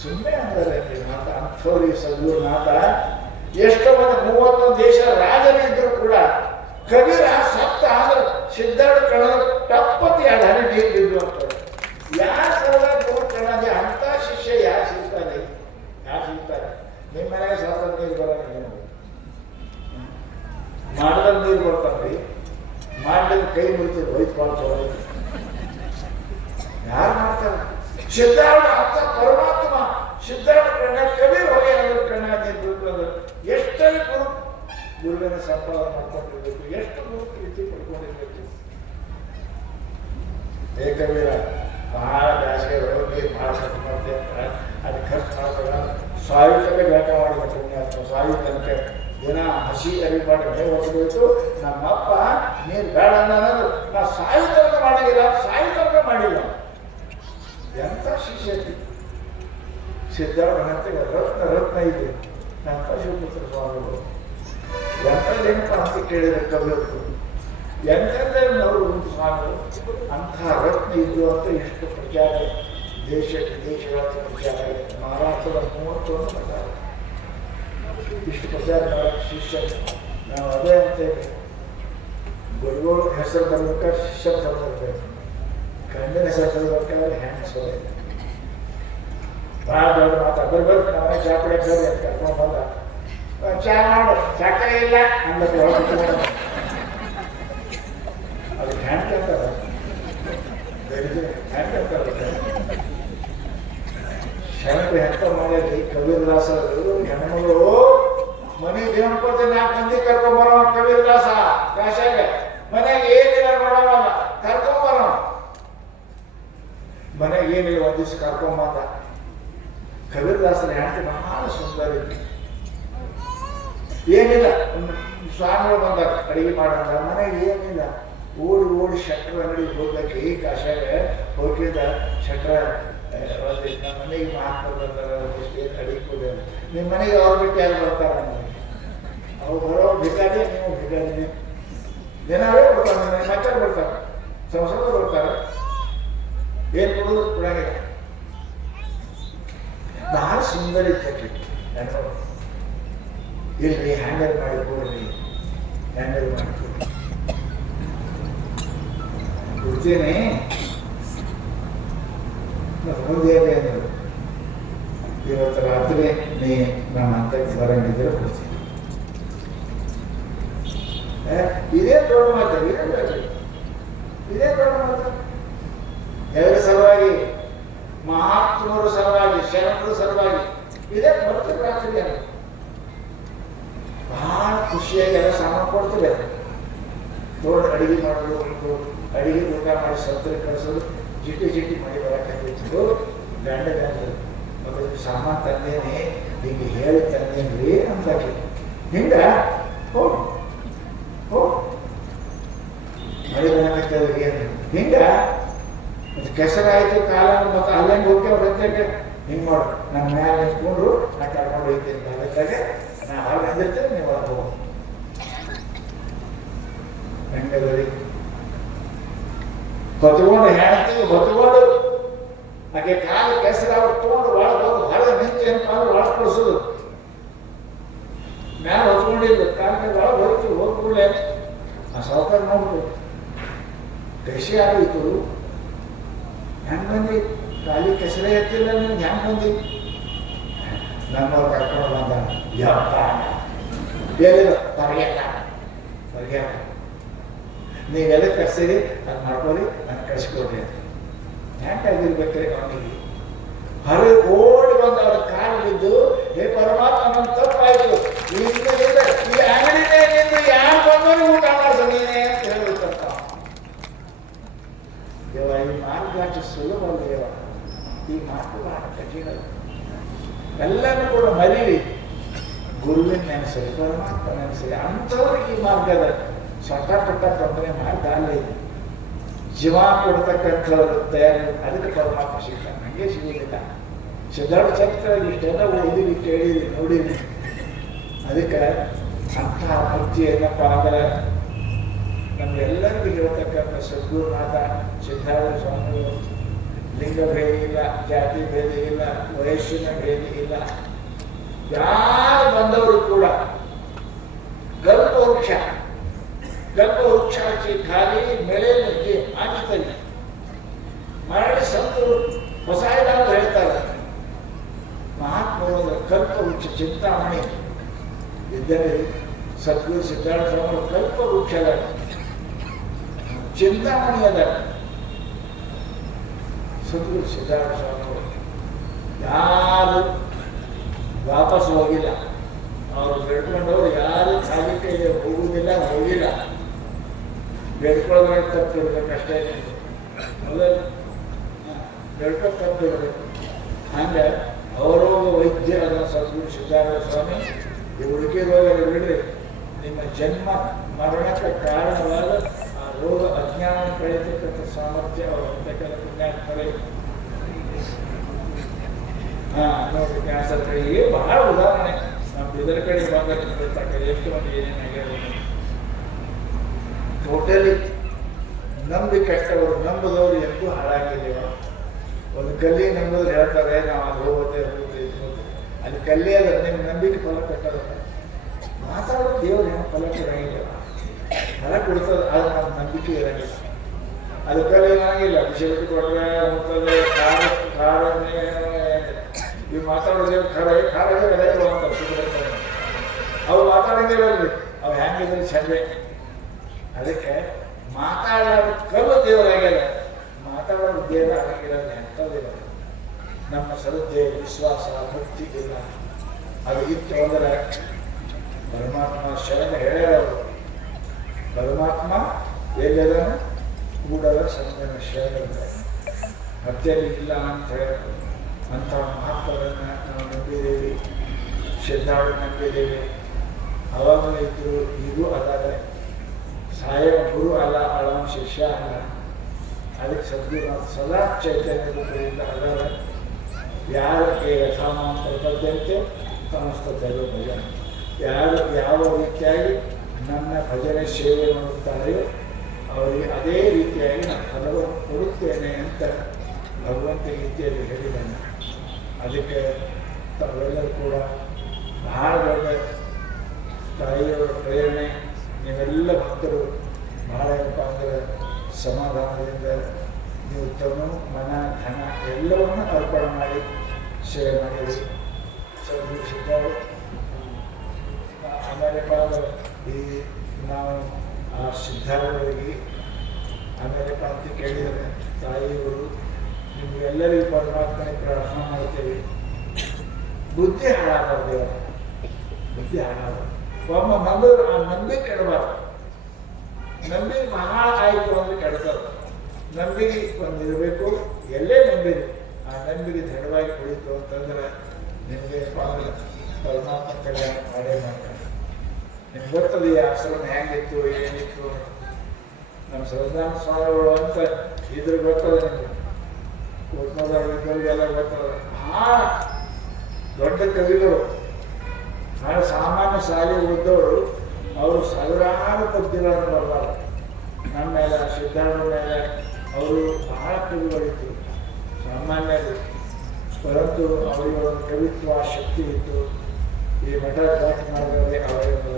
ಸುಮ್ಮನೆ ಅಂದರೆ ಮಾತ ಅಂಥವ್ರಿಗೆ ಸದ್ಗುರುನಾಥ ಎಷ್ಟೋ ಮಂದಿ 31 ದೇಶ ರಾಜನಿದ್ದರೂ ಕೂಡ ಕಬೀರ ಸತ್ತ ಅಂದ್ರೆ ಸಿದ್ಧಾರ್ಥ ಕಣದ ಟಪ್ಪತಿ ಆ ಹನಿ ನೀರು ಬಿದ್ದು ಅಂತಾರೆ. ಯಾರು ಸಲ ಗುರು ಕಣದೆ ಅಂಥ ಶಿಷ್ಯ ಯಾರು ಸಿಗ್ತಾರೆ? ಯಾರು ಸಿಗ್ತಾರೆ? ನಿಮ್ಮ ಮನೆಗೆ ಸತ್ತ ನೀರು ಬರೋಂಗಿಲ್ಲ, ಮಾಡಿದ್ರೆ ನೀರು ಬರ್ತಾವ್ರಿ, ಮಾಡಿದ್ರೆ ಕೈ ಮುರಿತೀವಿ, ಹೋಯ್ತು ಬಾಳ ಚಲೋ. ಯಾರು ಮಾಡ್ತಾರೆ? ಸಿದ್ಧಾರ್ಥ ಅಂತ ಪರಮಾತ್ಮ ಸಿದ್ಧಾರ್ಥ ಕಣ್ಣ ಕಬೀರ್ ಹೋಗಿ ಅನ್ನೋದು ಕಣ್ಣ ನೀರು ಬಿಡ್ಬೋದು. ಎಷ್ಟೇ ಗುರುವಿನ ಸಂಪಾದನೆ ಮಾಡ್ಕೊಂಡಿರ್ಬೇಕು, ಎಷ್ಟು ಗುರು ಪ್ರೀತಿ ಪಡ್ಕೊಂಡಿರ್ಬೇಕು. ಕಬೀರ ಬಹಳ ಬ್ಯಾಸಿಗೆ ನೀರು ಮಾಡ್ಬೇಕು ಮಾಡ್ತೇವೆ, ಅದಕ್ಕೆ ಖರ್ಚು ಮಾಡ್ತಾರ. ಸಾವಿರ ಜಳಕ ಮಾಡಿದ ಪುಣ್ಯಾತ್ಮ, ಸಾವಿರ ತನಕ ದಿನ ಹಸಿ ಅರಿ ಮಾಡಿ ಮೇ ಹೊಸಬೇಕು. ನಮ್ಮಪ್ಪ ನೀರು ಬೇಡ ಅನ್ನೋದು ನಾ ಸಾವಿರ ತನಕ ಮಾಡಿಲ್ಲ, ಸಾವಿರ ತನಕ ಮಾಡಿಲ್ಲ. ಎಂಥ ಶಿಷ್ಯ ಸಿದ್ಧಾರ್ಥ ರತ್ನ ಇದೆ ಎಂಥ ಶಿವಪುತ್ರ ಸ್ವಾಮಿಗಳು. ಎಂಥದ್ದೇನಪ್ಪ ಅಂತ ಕೇಳಿದ್ರೆ ಕವಿಯವರು ಎಂಥದ್ದೇನವರು ಸ್ವಾಮಿಗಳು ಅಂಥ ರತ್ನ ಇದ್ದು ಅಂತ ಇಷ್ಟು ಪ್ರಚಾರ ದೇಶ ವಿದೇಶಗಳಲ್ಲಿ ಪ್ರಚಾರ ಆಗಿದೆ. ಮಹಾರಾಷ್ಟ್ರದ 31 ಪ್ರಚಾರ ಇಷ್ಟು ಪ್ರಚಾರ ಮಾಡೋಕ್ಕೆ ಶಿಷ್ಯ ನಾವು ಅದೇ ಅಂತೇವೆ. ಗುರುಗಳು ಹೆಸರು ಬರ್ಬೇಕಾದ್ರೆ ಶಿಷ್ಯ ತರಬೇಕು, ಗಂಡನ ಹೆಸರು ತರಬೇಕಾದ್ರೆ ಹೆಣ್ಣು ಸೋದೆ ಭಾಳ ದೊಡ್ಡ ಮಾತಾ ಬರ್ಬೇಕು. ನಾವೇ ಚಾ ಕುಡಿಯಕ್ಕೆ ಬರ್ರಿ ಅಂತ ಕರ್ಕೊಂಡು ಬಂದ, ಚಾ ಮಾಡು, ಸಕ್ಕರೆ ಇಲ್ಲ ಅಂದಕ್ಕೆ ಅದಕ್ಕೆ ಹ್ಯಾಂಡ್ ಅಂತಾರೆ, ಹ್ಯಾಂಡ್ ಅಂತಾರೆ. ಶರಣರು ಎಂತ ಮಾಡಿ ಕಬೀರದಾಸರು ಹೆಣ್ಮಗಳು ಮನೆಗೆ ದೇವಪತಿ 4 ಮಂದಿ ಕರ್ಕೊಂಬರೋ ಕಬೀರದಾಸ ಕಾಶಾಗ ಮನೆಗೆ ಏನಿಲ್ಲ ನೋಡವಲ್ಲ ಕರ್ಕೊಂಬರೋ, ಮನೆಗೆ ಏನಿಲ್ಲ ಒಂದು ದಿವಸ ಕರ್ಕೊಂಬಂದ. ಕಬೀರದಾಸರ ಹೆಂಡತಿ ಬಹಳ ಸುಂದರ ಇತ್ತು, ಏನಿಲ್ಲ ಸ್ವಾಮಿಗಳು ಬಂದಾಗ ಅಡಿಗೆ ಮಾಡೋಣ, ಮನೆಗೆ ಏನಿಲ್ಲ. ಓಡಿ ಓಡಿ ಶಟ್ರ ಅಂಗಡಿಗೆ ಹೋಗ್ಲಿಕ್ಕೆ ಈ ಕಾಶಾಗ ಹೋಗಿದ್ದ ಶಟ್ರ ನಮ್ಮ ಮನೆಗೆ ಮಹಾತ್ಮ ಬರ್ತಾರೆ, ಏನು ಅಡಿಗೆ ಕೊಡಿ, ನಿಮ್ಮ ಮನೆಗೆ ಅವ್ರು ಬಿಟ್ಟು ಯಾರು ಬರ್ತಾರೆ? ಅವ್ರು ಬರೋ ಬೇಕಾದ್ರೆ ನೀವು ಬೇಕಾದ್ರೆ ದಿನವೇ ಬರ್ತಾರೆ, ನಿಮ್ಮ ಮಕ್ಕಳು ಬರ್ತಾರೆ, ಸಂಸಾರ ಬರ್ತಾರೆ, ಏನು ಕೊಡೋದು ಕೊಡಂಗಿಲ್ಲ. ಬಹಳ ಸುಂದರ ಇರ್ತೈತಿ ಹೆಣ್ಣು. ಇಲ್ರಿ ಹ್ಯಾಂಡಲ್ ಮಾಡಿ ಕೊಡ್ರಿ, ಹ್ಯಾಂಡಲ್ ಮಾಡಿ ಕೊಡ್ರಿ ಕೊಡ್ತೀನಿ. ಮುಂದೆ ಅಂದರು ಇವತ್ತು ರಾತ್ರಿ ನೀ ನಮ್ಮ ಅಂತಕ್ಕೆ ಬರಂಗಿದ್ರೆ ಕೊಡ್ತೀನಿ. ಇದೇ ದೊಡ್ಡ ಮಾತು, ಇದೇ ದೊಡ್ಡ ಮಾತು. ಎಲ್ಲರ ಸಲುವಾಗಿ, ಮಹಾತ್ಮರ ಸಲುವಾಗಿ, ಶರಣರ ಸಲುವಾಗಿ ಇದೇ ಬರ್ತೀವಿ ರಾತ್ರಿ ಅಲ್ಲ. ಬಹಳ ಖುಷಿಯಾಗಿ ಎಲ್ಲ ಸಾಮಾನು ಕೊಡ್ತೀವಿ. ದೊಡ್ಡ ಅಡಿಗೆ ಮಾಡೋದು, ಅಡಿಗೆ ಊಟ ಮಾಡಿ ಸತ್ರ ಕಳಿಸೋದು, ಜಿಟಿ ಮಾಡಿ ಬರಕತ್ತಿತ್ತು. ಗಂಡ ಮತ್ತು ಸಾಮಾನು ತಂದೇನೆ, ಹಿಂಗೆ ಹೇಳಿ ತಂದೇನ್ರಿ ಅಂದಾಕಿ. ಹಿಂಗ ಹೋಗಿ ಮಳೆ ಬರಕತ್ತವ್ರಿಗೆ ಏನು ಹಿಂಗ ಕೆಸರಾಯ್ತು ಕಾಲ ಮತ್ತು ಅಲ್ಲಂಗೆ ಹೋಗಿ ಅವ್ರ ಜೊತೆಗೆ ಹಿಂಗೆ ಮಾಡು ನನ್ನ ಮ್ಯಾಲೆ ನಿಂತ್ಕೊಂಡ್ರು ನಾ ಕರ್ಕೊಂಡು ಹೋಗ್ತೀನಿ ಅದಕ್ಕಾಗೆ ನಾ ಹಾಲು ಬಂದಿರ್ತೇನೆ ನೀವು ಅದು ಹೆಂಗದರಿ ಹೊತ್ಕೊಂಡು ಹೆಣ್ತೀವಿ ಹೊತ್ಕೊಂಡು ಆಕೆ ಕಾಲ ಕೆಸರ ತೊಗೊಂಡು ಒಳಗೆ ಹೋಗಿ ಹೊರಗೆ ನಿಂತು ಏನಪ್ಪ ಅಂದ್ರೆ ಒಳಗೆ ಕಳಿಸೋದು ಮ್ಯಾಲೆ ಹೊತ್ಕೊಂಡಿದ್ದು ಕಾಲ ಒಳಗೆ ಹೋಯ್ತು ಹೋಗ್ಬಿಡ್ಲೆ ಆ ಸಾವುಕಾರ ನೋಡ್ಬಿಟ್ಟು ಕೃಷಿ ಆಗೋಯ್ತು ಹೆಂಗೆ ಬಂದಿ ಖಾಲಿ ಕೆಸರೇ ಎತ್ತಿಲ್ಲ ನಿಮ್ಗೆ ಹೆಂಗೆ ಬಂದಿ ನಮ್ಮವ್ರು ಕರ್ಕೊಂಡು ಬಂದ ಯಪ್ಪ ಬೇರೆ ಹೊರಗೆ ನೀವೆಲ್ಲ ಕರ್ಸಿರಿ ಅದು ಮಾಡ್ಕೊರಿ ನಾನು ಕಳಿಸ್ಕೊಡ್ರಿ ಅಂತ ಹೆಂಗಾಗಿರ್ಬೇಕ್ರಿ ಅವನಿಗೆ ಹೊರಗೆ ಓಡಿ ಬಂದು ಅವ್ರ ಕಾಲು ಬಿದ್ದು ಹೇ ಪರಮಾತ್ಮ ನನ್ನ ತಪ್ಪಾಯ್ತು ಈ ಅಂಗಡಿನೇ ನಿಂದು ಯಾರು ಬಂದರೂ ಊಟ ಮಾಡಿಸು ನೀನೇ ಅಂತ ಹೇಳ್ಬಿಡ್ತಂತ ದೇವ ಈ ಮಾರ್ಗ ಅಷ್ಟು ಸುಲಭ ದೇವ ಈ ಮಾರ್ಗ ಬಹಳ ಕಠಿಣ ಎಲ್ಲರೂ ಕೂಡ ಮರೀರಿ ಗುರುವಿನ ನೆನೆಸರಿ ಪರಮಾತ್ಮ ನೆನೆಸರಿ ಅಂಥವ್ರಿಗೆ ಈ ಮಾರ್ಗದ ಸಟ್ಟಪಟ್ಟ ತೊಂದರೆ ಮಾರ್ಗ ಅಲ್ಲೇ ಇದೆ ಜೀವ ಕೊಡ್ತಕ್ಕಂಥವ್ರು ತಯಾರಿ ಅದಕ್ಕೆ ಪರಮಾತ್ಮ ಸಿಗ್ತಾನೆ ನನಗೆ ಸಿಗುವುದಿಲ್ಲ ಸಿದ್ಧಾರ್ಥ ಚಕ್ರ ಇಷ್ಟೆಲ್ಲ ಓದಿರಿ ಕೇಳಿರಿ ನೋಡಿರಿ ಅದಕ್ಕೆ ಅಂತಹ ಭಕ್ತಿ ಏನಪ್ಪ ಅಂದ್ರೆ ನಮ್ಗೆಲ್ಲರಿಗೂ ಹೇಳ್ತಕ್ಕಂಥ ಸದ್ಗುರುನಾಥ ಸಿದ್ಧಾರ್ಥ ಸ್ವಾಮಿಗಳು ಲಿಂಗ ಭೇದ ಇಲ್ಲ ಜಾತಿ ಭೇದ ಇಲ್ಲ ವಯಸ್ಸಿನ ಭೇದ ಇಲ್ಲ ಯಾರು ಬಂದವರು ಕೂಡ ಕಲ್ಪವೃಕ್ಷ ಕಲ್ಪವೃಕ್ಷಾಚಿ ಖಾಲಿ ಬೆಳೆಯಲ್ಲಿ ಆಗಿತ್ತಲ್ಲಿ ಮಾಡಿ ಸಂತರು ಹೊಸ ಇದಾದ್ರು ಹೇಳ್ತಾರೆ ಮಹಾತ್ಮರು ಕಲ್ಪವೃಕ್ಷ ಚಿಂತಾಮಣಿ ಇದ್ದರೆ ಸದ್ಗುರು ಸಿದ್ಧಾರ್ಥ ಸ್ವಾಮಿ ಕಲ್ಪವೃಕ್ಷ ಅದ ಚಿಂತಾಮಣಿ ಅದ ಸದ್ಗುರು ಸಿದ್ಧಾರ್ಥ ಸ್ವಾಮಿಗಳು ಯಾರು ವಾಪಸ್ ಹೋಗಿಲ್ಲ ಅವರು ಬೇಡ್ಕೊಂಡವ್ರು ಯಾರು ಖಾಲಿ ಕೈಗೆ ಹೋಗುವುದಿಲ್ಲ ಹೋಗಿಲ್ಲ ಬೇಡ್ಕೊಳ್ಳೋದ್ರೆ ತಪ್ಪಿರ್ಬೇಕಷ್ಟೇ ಮೊದಲು ಬೇಡ್ಕೊಂಡು ತಪ್ಪಿರ್ಬೇಕು ಹಂಗೆ ಅವರೋಗ ವೈದ್ಯ ಅದನ್ನು ಸದ್ಗುರು ಸಿದ್ಧಾರ್ಥ ಸ್ವಾಮಿ ಈ ಹುಡುಕಿ ರೋಗ ಬಿಡ್ರಿ ನಿಮ್ಮ ಜನ್ಮ ಮರಣಕ್ಕೆ ಕಾರಣವಾದ ಆ ರೋಗ ಅಜ್ಞಾನ ಕಳೆಯತಕ್ಕಂಥ ಸಾಮರ್ಥ್ಯ ಅವರು ಅಂತಕ್ಕಂಥ ಪುಣ್ಯಾತ್ಮರೇ ನೋಡಿ ಕ್ಯಾನ್ಸರ್ ಕಡೆಗೆ ಬಹಳ ಉದಾಹರಣೆ ನಮ್ಮ ಇದರ ಕಡೆ ಬಂದ ಎಷ್ಟು ಮಂದಿ ಏನೇನಾಗ್ಯಾರ ಟೋಟಲಿ ನಂಬಿ ಕಷ್ಟವರು ನಂಬದವ್ರು ಎಂದೂ ಹಾಳಾಗಿದ್ದೀವ ಒಂದು ಕಲ್ಲಿ ನಂಬಿದ್ರೆ ಹೇಳ್ತಾರೆ ನಾವು ಅದು ಹೋಗುತ್ತೆ ಅಲ್ಲಿ ಕಲ್ಲಿ ಅದ ನಿಮ್ಮ ನಂಬಿಕೆ ಫಲ ಕೊಟ್ಟದ ಮಾತಾಡೋದು ದೇವ್ರು ಏನೋ ಫಲ ಕೊಡಂಗಿಲ್ಲ ಫಲ ಕೊಡ್ತದೆ ಅದು ನಮ್ಮ ನಂಬಿಕೆ ಇರಂಗಿಲ್ಲ ಅದು ಕಲ್ಲಿ ಏನಾಗಿಲ್ಲ ಅಭಿಷೇಕ ಕೊಟ್ಟರೆ ಹೋಗ್ತದೆ ಖಾರ ಇವು ಮಾತಾಡೋದು ಖಾರ ಅಂತ ಅವು ಮಾತಾಡಂಗಿರಲ್ರಿ ಅವು ಹೆಂಗಿದ್ರೆ ಚಂದೆ ಅದಕ್ಕೆ ಮಾತಾಡೋದು ಕಲ್ಲು ದೇವರಾಗ್ಯದ ಮಾತಾಡೋದು ದೇವರ ಆಗಿರೋದು ಎಂಥದಿಲ್ಲ ನಮ್ಮ ಶ್ರದ್ಧೆ ವಿಶ್ವಾಸ ಭಕ್ತಿ ಇಲ್ಲ ಅದು ಇತ್ತು ಅಂದ್ರೆ ಪರಮಾತ್ಮ ಶರಣ ಹೇಳ್ಯಾರವರು ಪರಮಾತ್ಮ ಎಲ್ಲದನ ಕೂಡಲ ಸಂಗನ ಶರಣ ಹತ್ಯೆಯಲ್ಲಿ ಇಲ್ಲ ಅಂತ ಹೇಳ್ತಾರೆ ಅಂಥ ಮಹಾತ್ಮರನ್ನು ನಾವು ನಂಬಿದ್ದೇವೆ ಸಿದ್ಧಾರ್ಥ ನಂಬಿದ್ದೇವೆ ಅವಾಗಲೂ ಇದ್ದರು ಈಗೂ ಅದಾರೆ ಸಾಯವ ಗುರು ಅಲ್ಲ ಅಳವ ಶಿಷ್ಯ ಅಲ್ಲ ಅದಕ್ಕೆ ಸದ್ಗುರು ಸದಾ ಚೈತನ್ಯ ರೂಪದಿಂದ ಅದಾರೆ ಯಾರಕ್ಕೆ ಯಥಾಮಾನ ಪ್ರಪದ್ಯಂತೆ ಸಮಸ್ತ ದೈವ ಭಜನ ಯಾರು ಯಾವ ರೀತಿಯಾಗಿ ನನ್ನ ಭಜನೆ ಸೇವೆ ಮಾಡುತ್ತಾರೆಯೋ ಅವರಿಗೆ ಅದೇ ರೀತಿಯಾಗಿ ನಾನು ಫಲವನ್ನು ಕೊಡುತ್ತೇನೆ ಅಂತ ಭಗವಂತ ಗೀತೆಯಲ್ಲಿ ಹೇಳಿದ್ದಾನೆ ಅದಕ್ಕೆ ತಾವೆಲ್ಲರೂ ಕೂಡ ಬಹಳ ದೊಡ್ಡ ತಾಯಿಯವರ ಪ್ರೇರಣೆ ನೀವೆಲ್ಲ ಭಕ್ತರು ಬಹಳ ಏನಪ್ಪ ಅಂದರೆ ಸಮಾಧಾನದಿಂದ ನೀವು ತನು ಮನ ಧನ ಎಲ್ಲವನ್ನೂ ಅರ್ಪಣೆ ಮಾಡಿ ಸೇವೆ ಮಾಡಿರಿ ಸದ್ಗುರು ಸಿದ್ಧಾರು ಆಮೇಲೆ ಈ ನಾವು ಆ ಸಿದ್ಧಾರವರಿಗೆ ಆಮೇಲೆ ಅಂತ ಕೇಳಿದರೆ ತಾಯಿಯವರು ನಿಮಗೆಲ್ಲರಿಗೂ ಪರಮಾತ್ಮನಿಗೆ ಪ್ರಾರ್ಥನೆ ಮಾಡ್ತೇವೆ ಬುದ್ಧಿ ಹಾಳಾಗಬಾರ್ದು ಬುದ್ಧಿ ಹಾಳಾಗಬಾರ್ದು ಒಬ್ಬ ನಂಬಿದ್ರೆ ಆ ನಂಬಿಕೆ ಕೆಡಬಾರ್ದು ನಂಬಿಕೆ ಬಹಳ ಆಯಿತು ಅಂದ್ರೆ ಕೆಡ್ತದೆ ನಂಬಿಕೆ ಒಂದಿರಬೇಕು ಎಲ್ಲೇ ನಂಬಿರಿ ಆ ನಂಬಿಕೆ ದೃಢವಾಗಿ ಕುಳಿತು ಅಂತಂದ್ರೆ ನಿಮಗೆ ಪರಮಾತ್ಮ ಕಲ್ಯಾಣ ಮಾಡೇ ಮಾಡ್ತಾರೆ ನಿಮ್ಗೆ ಗೊತ್ತದೆ ಈ ಆಶ್ರಮ ಹೆಂಗಿತ್ತು ಏನಿತ್ತು ನಮ್ಮ ಸರದಾನ ಸ್ವಾಮಿಗಳು ಅಂತ ಇದ್ರ ಗೊತ್ತದ ನಿಮಗೆ, ಕೂತ್ನೋದವ್ರಿಗೆಲ್ಲ ಗೊತ್ತದ. ಆ ದೊಡ್ಡ ಕವಿಗಳು, ಆ ಸಾಮಾನ್ಯ ಶಾಲೆ ಓದೋರು ಅವರು ಸಾವಿರಾರು ಪದ್ಯಗಳನ್ನು ಬರಬಾರ. ನಮ್ಮ ಮೇಲೆ, ಸಿದ್ಧಾರ್ಥ ಮೇಲೆ ಅವರು ಬಹಳ ಕವಿಗಳಿತ್ತು, ಸಾಮಾನ್ಯರು. ಪರಂತು ಅವರಿಗೆ ಒಂದು ಕವಿತ್ವ ಶಕ್ತಿ ಇತ್ತು. ಈ ಮಠ ಜಾಸ್ತಿ ಮಾಡಿದರೆ ಅವರೇ ಮೊದಲ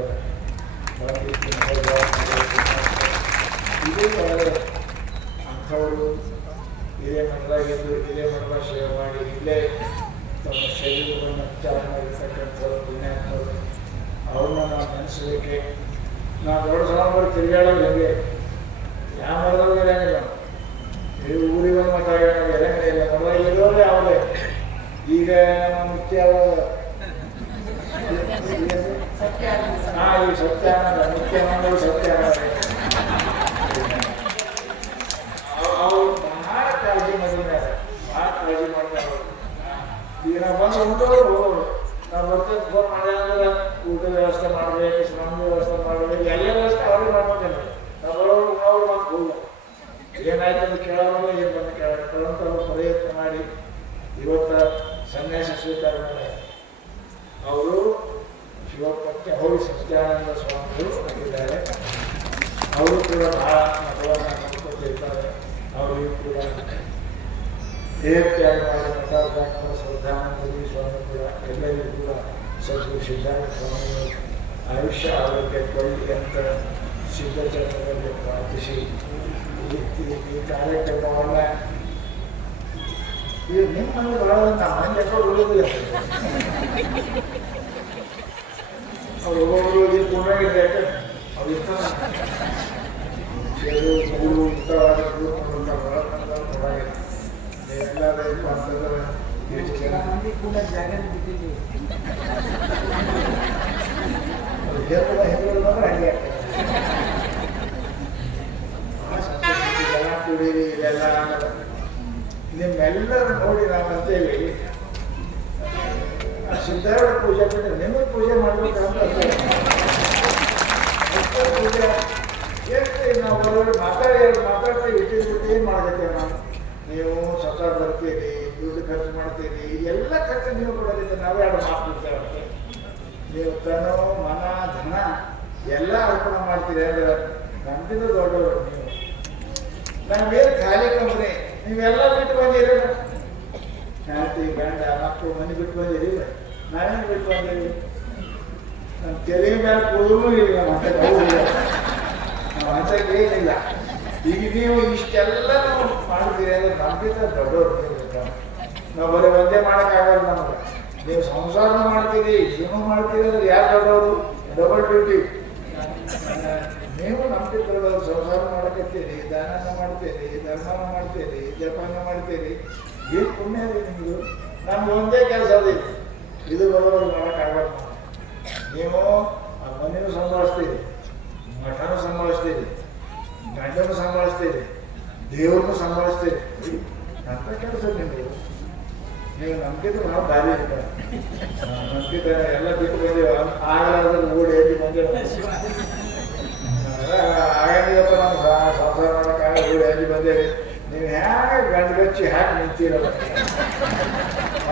ಇದೇ ಅಂಥವರು ಇದೇ ಮಠದಾಗಿದ್ದು ಇದೇ ಮಠದ ಸೇವೆ ಮಾಡಿ ಇಲ್ಲೇ ತಮ್ಮ ಶರೀರವನ್ನು ಚಾರ ಮಾಡಿರ್ತಕ್ಕಂಥವ್ರು ಪುಣ್ಯಾತ್ಮರು. ಅವ್ರನ್ನ ನಾವು ನೆನೆಸಲಿಕ್ಕೆ ನಾವು ದೊಡ್ಡ ಸಮಾಜ ತಿರುಗಾಡೋದು ಹೆಂಗೆ, ಯಾವ ಮಠದಲ್ಲಿ ಇರಂಗಿಲ್ಲ. ಇದು ಊರಿಗೆ ಒಂದು ಮಠ ಇರಂಗಿಲ್ಲ, ಇಲ್ಲ ಮಠದಲ್ಲಿ ಇರೋದೇ ಅವರೇ. ಈಗ ನಮ್ಮ ಮುಖ್ಯ ಈ ಸತ್ಯಾನಂದ ಮುಖ್ಯಮಂತ್ರಿ ಸತ್ಯಾನಂದ ಅವರು ಬಹಳ ಕಾಳಜಿ ಮಾಡಿದ್ದಾರೆ, ಬಹಳ ಕಾಳಜಿ ಮಾಡ್ತಾರೆ. ಈಗ ನಾವು ಬಂದು ಉಂಟವರು ನಾವು ಬರ್ತೇವೆ ಫೋನ್ ಮಾಡಿ ಅಂದ್ರೆ ಊಟದ ವ್ಯವಸ್ಥೆ ಮಾಡಬೇಕು, ಶ್ರಮದ ವ್ಯವಸ್ಥೆ ಮಾಡಬೇಕು, ಎಲ್ಲ ವ್ಯವಸ್ಥೆ ಅವ್ರಿಗೆ ಮಾಡ್ಬೇಕಲ್ಲ. ನಾವು ಬರೋರು ಅವ್ರು ಬಂದು ಹೋಗ ಏನಾಯ್ತು ಅಂತ ಕೇಳೋರು ಏನು ಬಂದು ಕೇಳೋರು ಅಂತ ಅವ್ರು ಪ್ರಯತ್ನ ಮಾಡಿ ಇವತ್ತು ಸನ್ಯಾಸ ಸ್ವೀಕಾರ ಮಾಡಿ ಅವರು ಶಿವಪಕ್ಕೆ ಹೋಗಿ ಸತ್ಯಾನಂದ ಸ್ವಾಮಿಗಳು ಆಗಿದ್ದಾರೆ. ಅವರು ಕೂಡ ಬಹಳ ಮಠವನ್ನು ನೋಡ್ಕೊತಿರ್ತಾರೆ. ಅವರಿಗೂ ಕೂಡ ದೇಹತ್ಯಾಗ ಮಾಡಿ ಮಠ ಡಾಕ್ಟರ್ ಶ್ರದ್ಧಾನಂದಗಿ ಸ್ವಾಮಿ ಕೂಡ ಎಲ್ಲರಿಗೂ ಕೂಡ ಸದ್ಗುರು ಸಿದ್ಧಾರ್ಥ ಸ್ವಾಮಿಗಳು ಆಯುಷ್ಯ ಆರೋಗ್ಯ ಕೊಳ್ಳಿ ಅಂತ ಸಿದ್ಧಚರಣದಲ್ಲಿ ಪ್ರಾರ್ಥಿಸಿ ಈ ಕಾರ್ಯಕ್ರಮವನ್ನು ಈಗ ನಿಮ್ಮಲ್ಲಿ ಬಹಳ ಮಂದಿ ಎಕಡೆ ಉಳಿದಿಲ್ಲ. ಅವ್ರು ಒಬ್ಬೊಬ್ಬರು ಪೂರ್ಣಾಗಿದೆ ಯಾಕೆ ಅವ್ರು ಇರ್ತಾರೆ ಊರು ಉತ್ತರವಾದ ಎಲ್ಲರೂ ಅಂತಂದ್ರೆ ಎಷ್ಟು ಜನ ಕೂಡ ಜಾಗ ಬಿಟ್ಟಿದ್ದೀವಿ. ಅವ್ರು ಹೇಳೋದು ಅಂದ್ರೆ ಹಂಗೆ ಜನ ಕುಡೀರಿ ಇದೆಲ್ಲ ಅನ್ನೋದು ನಿಮ್ಮೆಲ್ಲರೂ ನೋಡಿ ನಾವು ಅಂತೇಳಿ ಸಿದ್ಧಾರ್ಥ ಪೂಜೆ ಬಿಟ್ಟು ನಿಮಗೆ ಪೂಜೆ ಮಾಡ್ಬೇಕಂತ ಪೂಜೆ ಎಷ್ಟು ನಾವು ಬರೋರು ಮಾತಾಡ್ತೀವಿ ಇಟ್ಟಿದ್ಬಿಟ್ಟು ಏನು ಮಾಡಬೇಕು ನಾವು. ನೀವು ಸ್ವತಃ ಬರ್ತೀರಿ, ದುಡ್ಡು ಖರ್ಚು ಮಾಡ್ತೀರಿ, ಎಲ್ಲ ಖರ್ಚು ನೀವು ಕೊಡೋದಕ್ಕೆ ನಾವೇ ಎರಡು ಮಾತಾಡ್ತೇವೆ. ನೀವು ತನೋ ಮನ ಧನ ಎಲ್ಲ ಅರ್ಪಣೆ ಮಾಡ್ತೀರಿ ಅಂದ್ರೆ ನಮ್ಗಿಂತ ದೊಡ್ಡವರು ನೀವು. ನಾವೇನು ಖಾಲಿ ಕಂಪ್ನಿ, ನೀವೆಲ್ಲ ಬಿಟ್ಟು ಬಂದಿರಿ, ಹೆಂಡತಿ ಗಂಡ ಮಕ್ಕಳು ಮನೆ ಬಿಟ್ಟು ಬಂದಿರಿ, ನಾವೇನು ಬಿಟ್ಟು ಬಂದಿರಿ. ನಮ್ಮ ತೆರೆ ಮೇಲೆ ಕೂದಲೂ ಇಲ್ಲ, ಮತ್ತೆ ನಾವು ಹಂಚಕ್ಕೆ ಏನಿಲ್ಲ. ಈಗ ನೀವು ಇಷ್ಟೆಲ್ಲ ನಾವು ಮಾಡ್ತೀರಿ ಅಂದ್ರೆ ನಮ್ಗಿಂತ ದೊಡ್ಡವ್ರು ನೀವು. ನಾವು ಬರೀ ಒಂದೇ ಮಾಡೋಕ್ಕಾಗಲ್ಲ ನಮ್ಗೆ. ನೀವು ಸಂಸಾರ ಮಾಡ್ತೀರಿ, ಜೀವ ಮಾಡ್ತೀರಿ ಅಂದ್ರೆ ಯಾರು ದೊಡ್ಡವರು? Double duty. ನೀವು ನಮ್ಗಿಂತ ದೊಡ್ಡವರು. ಸಂಸಾರ ಮಾಡಕತ್ತೀರಿ, ದಾನ ಮಾಡ್ತೀರಿ, ಧರ್ಮನ ಮಾಡ್ತೀರಿ, ಜಪಾನ ಮಾಡ್ತೀರಿ, ಏನು ಪುಣ್ಯ ರೀ ನಿಮ್ಮದು. ನಮ್ಗೆ ಒಂದೇ ಕೆಲಸ ಅದೇ, ಇದು ಬರೋರು ಮಾಡೋಕ್ಕಾಗಲ್ಲ. ನೀವು ಆ ಮನೆಯೂ ಸಂಭಾಳಿಸ್ತೀರಿ, ಮಠನೂ ಸಂಭಾಳಿಸ್ತೀರಿ, ಗಂಡನೂ ಸಂಭಾಳಿಸ್ತೀರಿ, ದೇವ್ರನ್ನೂ ಸಂಭಾಳಿಸ್ತೀರಿ. ಅಂತ ಕೆಲಸ ನಿಮ್ಮದು. ನೀವು ನಂಬಿಕೆ ನಾವು ದಾರಿ ಇರ್ತಾರೆ, ನಂಬಿಕೆ ಎಲ್ಲ ಬಿಟ್ಟು ಬಂದೇವು. ಆಗಲಾದ್ರೆ ಓಡಿ ಎಲ್ಲಿ ಬಂದೇವು, ಆಗಂಗಿಲ್ಲಪ್ಪ ನಮ್ಮ ಸಂಸಾರ ಮಾಡೋಕ್ಕಾಗ ಓಡಿ ಎಲ್ಲಿ ಬಂದೇವಿ. ನೀವು ಹೇಗೆ ಗಂಡುಗಚ್ಚಿ ಹಾಕಿ ನಿಂತಿರಲ್ಲ,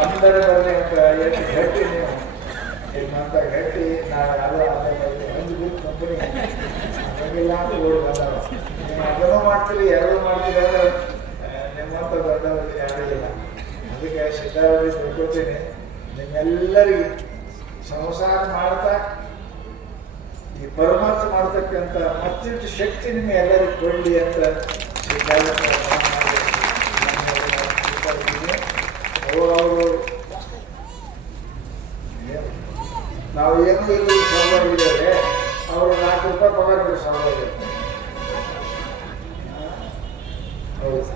ಅಂದರೆ ಬರಲಿ ಅಂತ ಎಷ್ಟು ಗಟ್ಟಿ ನೀವು. ನಿಮ್ಮಂತ ಗಟ್ಟಿ ನಾಳೆ ಅಲ್ಲ ಒಂದು ಬಿಟ್ಟು ಕಂಪನಿ ಹಂಗಿಲ್ಲ ಅಂತ ಓಡಿ ಬಂದವ. ನೀವು ಅದನ್ನು ಮಾಡ್ತೀರಿ, ಎರಡೂ ಮಾಡ್ತೀರಿ ಅಂದ್ರೆ ನಿಮ್ಮಂತ ದೊಡ್ಡವರಿಗೆ ಯಾರೂ ಇಲ್ಲ. ಅದಕ್ಕೆ ಸಿದ್ಧಾರ್ಥಿ ತಿಳ್ಕೊತೀನಿ, ನಿಮ್ಮೆಲ್ಲರಿಗೂ ಸಂಸಾರ ಮಾಡ್ತಾ ಈ ಪರಮಾರ್ಥ ಮಾಡ್ತಕ್ಕಂಥ ಮತ್ತಿಷ್ಟು ಶಕ್ತಿ ನಿಮಗೆ ಎಲ್ಲರಿಗೂ ಕೊಡಲಿ ಅಂತ ಸಿದ್ಧಾರ್ಥ ಅವರು ನಾವು ಏನು ಇಲ್ಲಿ ಸೌಲಭ್ಯ ಅವರು 4 ರೂಪಾಯಿ ಪಗಾರ ಸೌಲಭ್ಯ. ಹೌದು,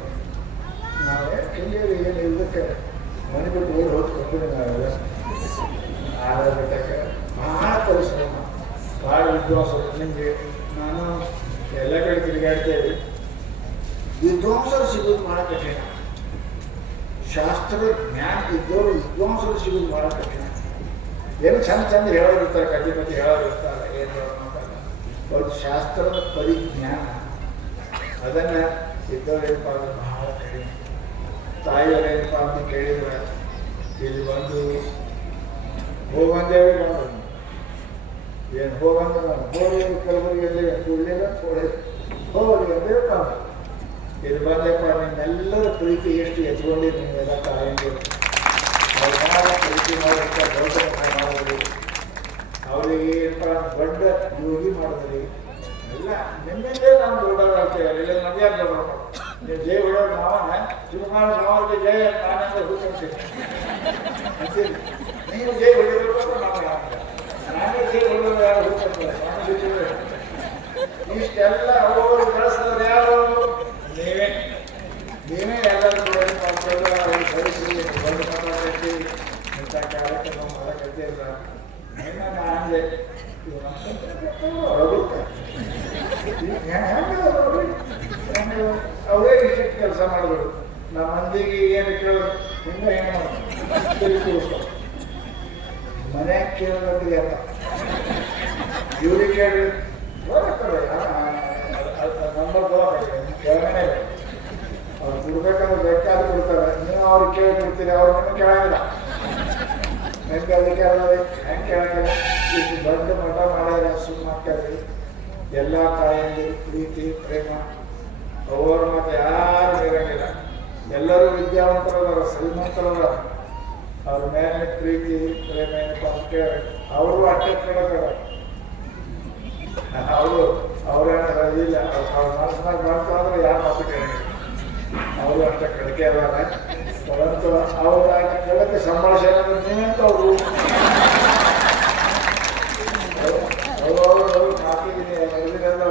ನಾವೇ ಕೆಂಗೇರಿ ಏನು ಇಲ್ಲದಕ್ಕೆ ಮನೆ ಬಿಟ್ಟು ಓಡಿ ಹೋಗಿ ಕಂಪನಿ ನಾವೆಲ್ಲ ಆಗಬೇಕಕ್ಕೆ ಭಾಳ ಪರಿಶ್ರಮ, ಭಾಳ ವಿದ್ವಾಂಸರು. ನಿಮಗೆ ನಾನು ಎಲ್ಲ ಕಡೆ ತಿರುಗಾಡ್ತೇವೆ, ವಿದ್ವಾಂಸರು ಸಿಗೋದು ಭಾಳ ಕಠಿಣ. ಶಾಸ್ತ್ರ ಜ್ಞಾನ ಇದ್ದವರು ವಿದ್ವಾಂಸರು ಸಿಗೋದು ಭಾಳ ಕಠಿಣ. ಏನು ಚಂದ ಹೇಳೋರು ಇರ್ತಾರೆ, ಕಥೆ ಹೇಳೋರು ಇರ್ತಾರೆ, ಏನು ಹೇಳೋ ಮಾತಾಡ. ಅವ್ರ ಶಾಸ್ತ್ರದ ಪರಿಜ್ಞಾನ ಅದನ್ನು ಇದ್ದವರೇನಪ್ಪ ಅಂದ್ರೆ ಬಹಳ ಕಡಿಮೆ. ತಾಯಿಯವರೇನಪ್ಪ ಅಂತ ಕೇಳಿದ್ರೆ ಇಲ್ಲಿ ಬಂದು ಹೋಗಂದೇವಿ ಬಂದು ಏನು ಹೋಗಂದ್ರೆ ನಾನು ಹೋಗಿ ಕಲಬುರಗಿಯಲ್ಲಿ ಕೂಡಲಿಲ್ಲ ಹೋಗಿ ಅಂದೇವಪ್ಪ ಅಂದ್ರೆ ಇಲ್ಲಿ ಬಂದೆಪ್ಪ ನಿಮ್ಮೆಲ್ಲರ ಪ್ರೀತಿ ಎಷ್ಟು ಎತ್ಕೊಂಡಿದ್ದು ನೀವೆಲ್ಲ ತಾಯಿಗಳು ಅವ್ರ ಪ್ರೀತಿ ಮಾಡೋದಕ್ಕೆ ದೊಡ್ಡ ಮಾಡಿದ್ರಿ, ಅವರಿಗೆ ಏನಪ್ಪ ದೊಡ್ಡ ಯೋಗಿ ಮಾಡಿದ್ರಿ ಎಲ್ಲ ನಿಮ್ಮಿಂದೇ ನಾವು ದೊಡ್ಡವರಾಗ್ತೇವೆ. ಇಲ್ಲ ನಮ್ಗೆ ಯಾರು ದೊಡ್ಡವರು ನೀವು ಜೈ ಹೊಡೋರು ನಾವನ್ನ ಶಿವಕುಮಾರ ಸ್ವಾಮಿಗೆ ಜಯ ನಾನೆಂದು ಹುಡುಕಂತೀನಿ ಅಂತೀರಿ. ನೀವು ಜೈ ಹೊಡಿಬೇಕು ನಮಗೆ ನಾನೇ ಜೈ ಹೊಡೋರು ಯಾರು ಹುಡುಕಂತಾರೆ ಸ್ವಾಮಿ ಬಿಟ್ಟಿದ್ರೆ ಇಷ್ಟೆಲ್ಲ ಅವರು ಬೆಳೆಸಿದ್ರೆ ಯಾರು ನೀವೇ ಎಲ್ಲರೂ ಮಾಡ್ಕೊಂಡು ಅವ್ರಿಗೆ ಬಯಸಿ ದೊಡ್ಡ ಮಾತಾಡಕ್ಕೆ ಇಂಥ ಕಾರ್ಯಕ್ರಮ ಮಾಡಕತ್ತಿಲ್ಲ. ನಾನು ಅಂದೆ ಇವು ಹೆಂಗೆ ಅವರೇ ಇಷ್ಟು ಕೆಲಸ ಮಾಡಿದ್ರು. ನಮ್ಮ ಮಂದಿಗೆ ಏನು ಕೇಳೋದು ಹಿಂಗೆ ಹೆಂಗೆ ಮಾಡೋದು ಮನೆ ಕೇಳೋದಿಗೆ ಅಲ್ಲ ಇವ್ರಿಗೆ ಕೇಳಿ ಬರ್ತಾರೆ ನಂಬರ್ ಕೇಳೋಣ ಅವ್ರು ಕೊಡ್ಬೇಕಂದ್ರೆ ಬೇಕಾದ್ರೂ ಕೊಡ್ತಾರೆ. ನೀವು ಅವ್ರಿಗೆ ಕೇಳಿ ಕೊಡ್ತೀರಿ, ಅವ್ರು ನಿಮಗೆ ಕೇಳಂಗಿಲ್ಲ. ಹೆಂಗೆ ಅಧಿಕಾರ ಹೆಂಗೆ ಕೇಳಂಗಿಲ್ಲ. ಇಷ್ಟು ದೊಡ್ಡ ಮಠ ಮಾಡ್ಯಾರ ಸುಮ್ಮನೆ ಎಲ್ಲ ತಾಯಿಯಲ್ಲಿ ಪ್ರೀತಿ ಪ್ರೇಮ ಅವ್ರ ಮಾತು ಯಾರು ಇರಂಗಿಲ್ಲ. ಎಲ್ಲರೂ ವಿದ್ಯಾವಂತರದಾರ, ಶ್ರೀಮಂತರದಾರ. ಅವ್ರ ಮೇಲೆ ಪ್ರೀತಿ ಪ್ರೇಮ ಏನಪ್ಪ ಅಂತ ಕೇಳಿ ಅವರು ಅಟ್ಟೆ ಕೇಳೋದಾರ. ಅವ್ರೇನಾರ ಇಲ್ಲ ಅವ್ರ ಮನಸ್ಸಿನಾಗ ಬಂತು ಅಂದ್ರೆ ಯಾರು ಮಾತು ಕೇಳಂಗಿಲ್ಲ. ಅವರು ಅಷ್ಟೇ ಕಡಿಕೆ ಅದಾರ. ಪರಂತು ಅವ್ರ ಕೇಳಕ್ಕೆ ಸಂಭಾಷಣೆ ನೀವಂತ ಅವರು ಮಾತಿದ್ದೀನಿ ನಡೆದಿರೋದ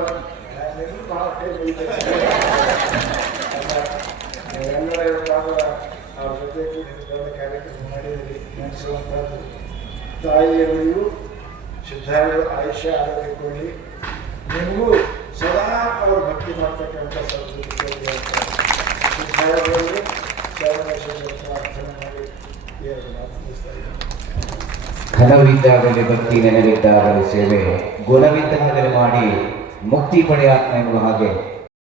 ಎಲ್ಲರ ಅವ್ರ ಜೊತೆ ದೊಡ್ಡ ಕಾರ್ಯಕ್ರಮ ಮಾಡಿದ್ರಿ. ನೆನೆಸುವಂಥದ್ದು ತಾಯಿಯವರಿಗೂ ಸಿದ್ಧಾರು ಆಯುಷ್ಯ ಆರೋಗ್ಯ ಕೊಡಿ. ನಿಮಗೂ ಸದಾ ಅವರು ಭಕ್ತಿ ಮಾಡ್ತಕ್ಕಂಥ ಸಂಸ್ಕೃತಿ ಸಿದ್ಧಾರದಲ್ಲಿ ಪ್ರಾರ್ಥನೆ ಮಾಡಿ ಘನವಿದ್ದಾಗಲೇ ಭಕ್ತಿ, ನೆನವಿದ್ದಾಗಲೇ ಸೇವೆ, ಗುಣವಿದ್ದಾಗಲೇ ಮಾಡಿ ಮುಕ್ತಿ ಪಡೆಯ ಎನ್ನುವ ಹಾಗೆ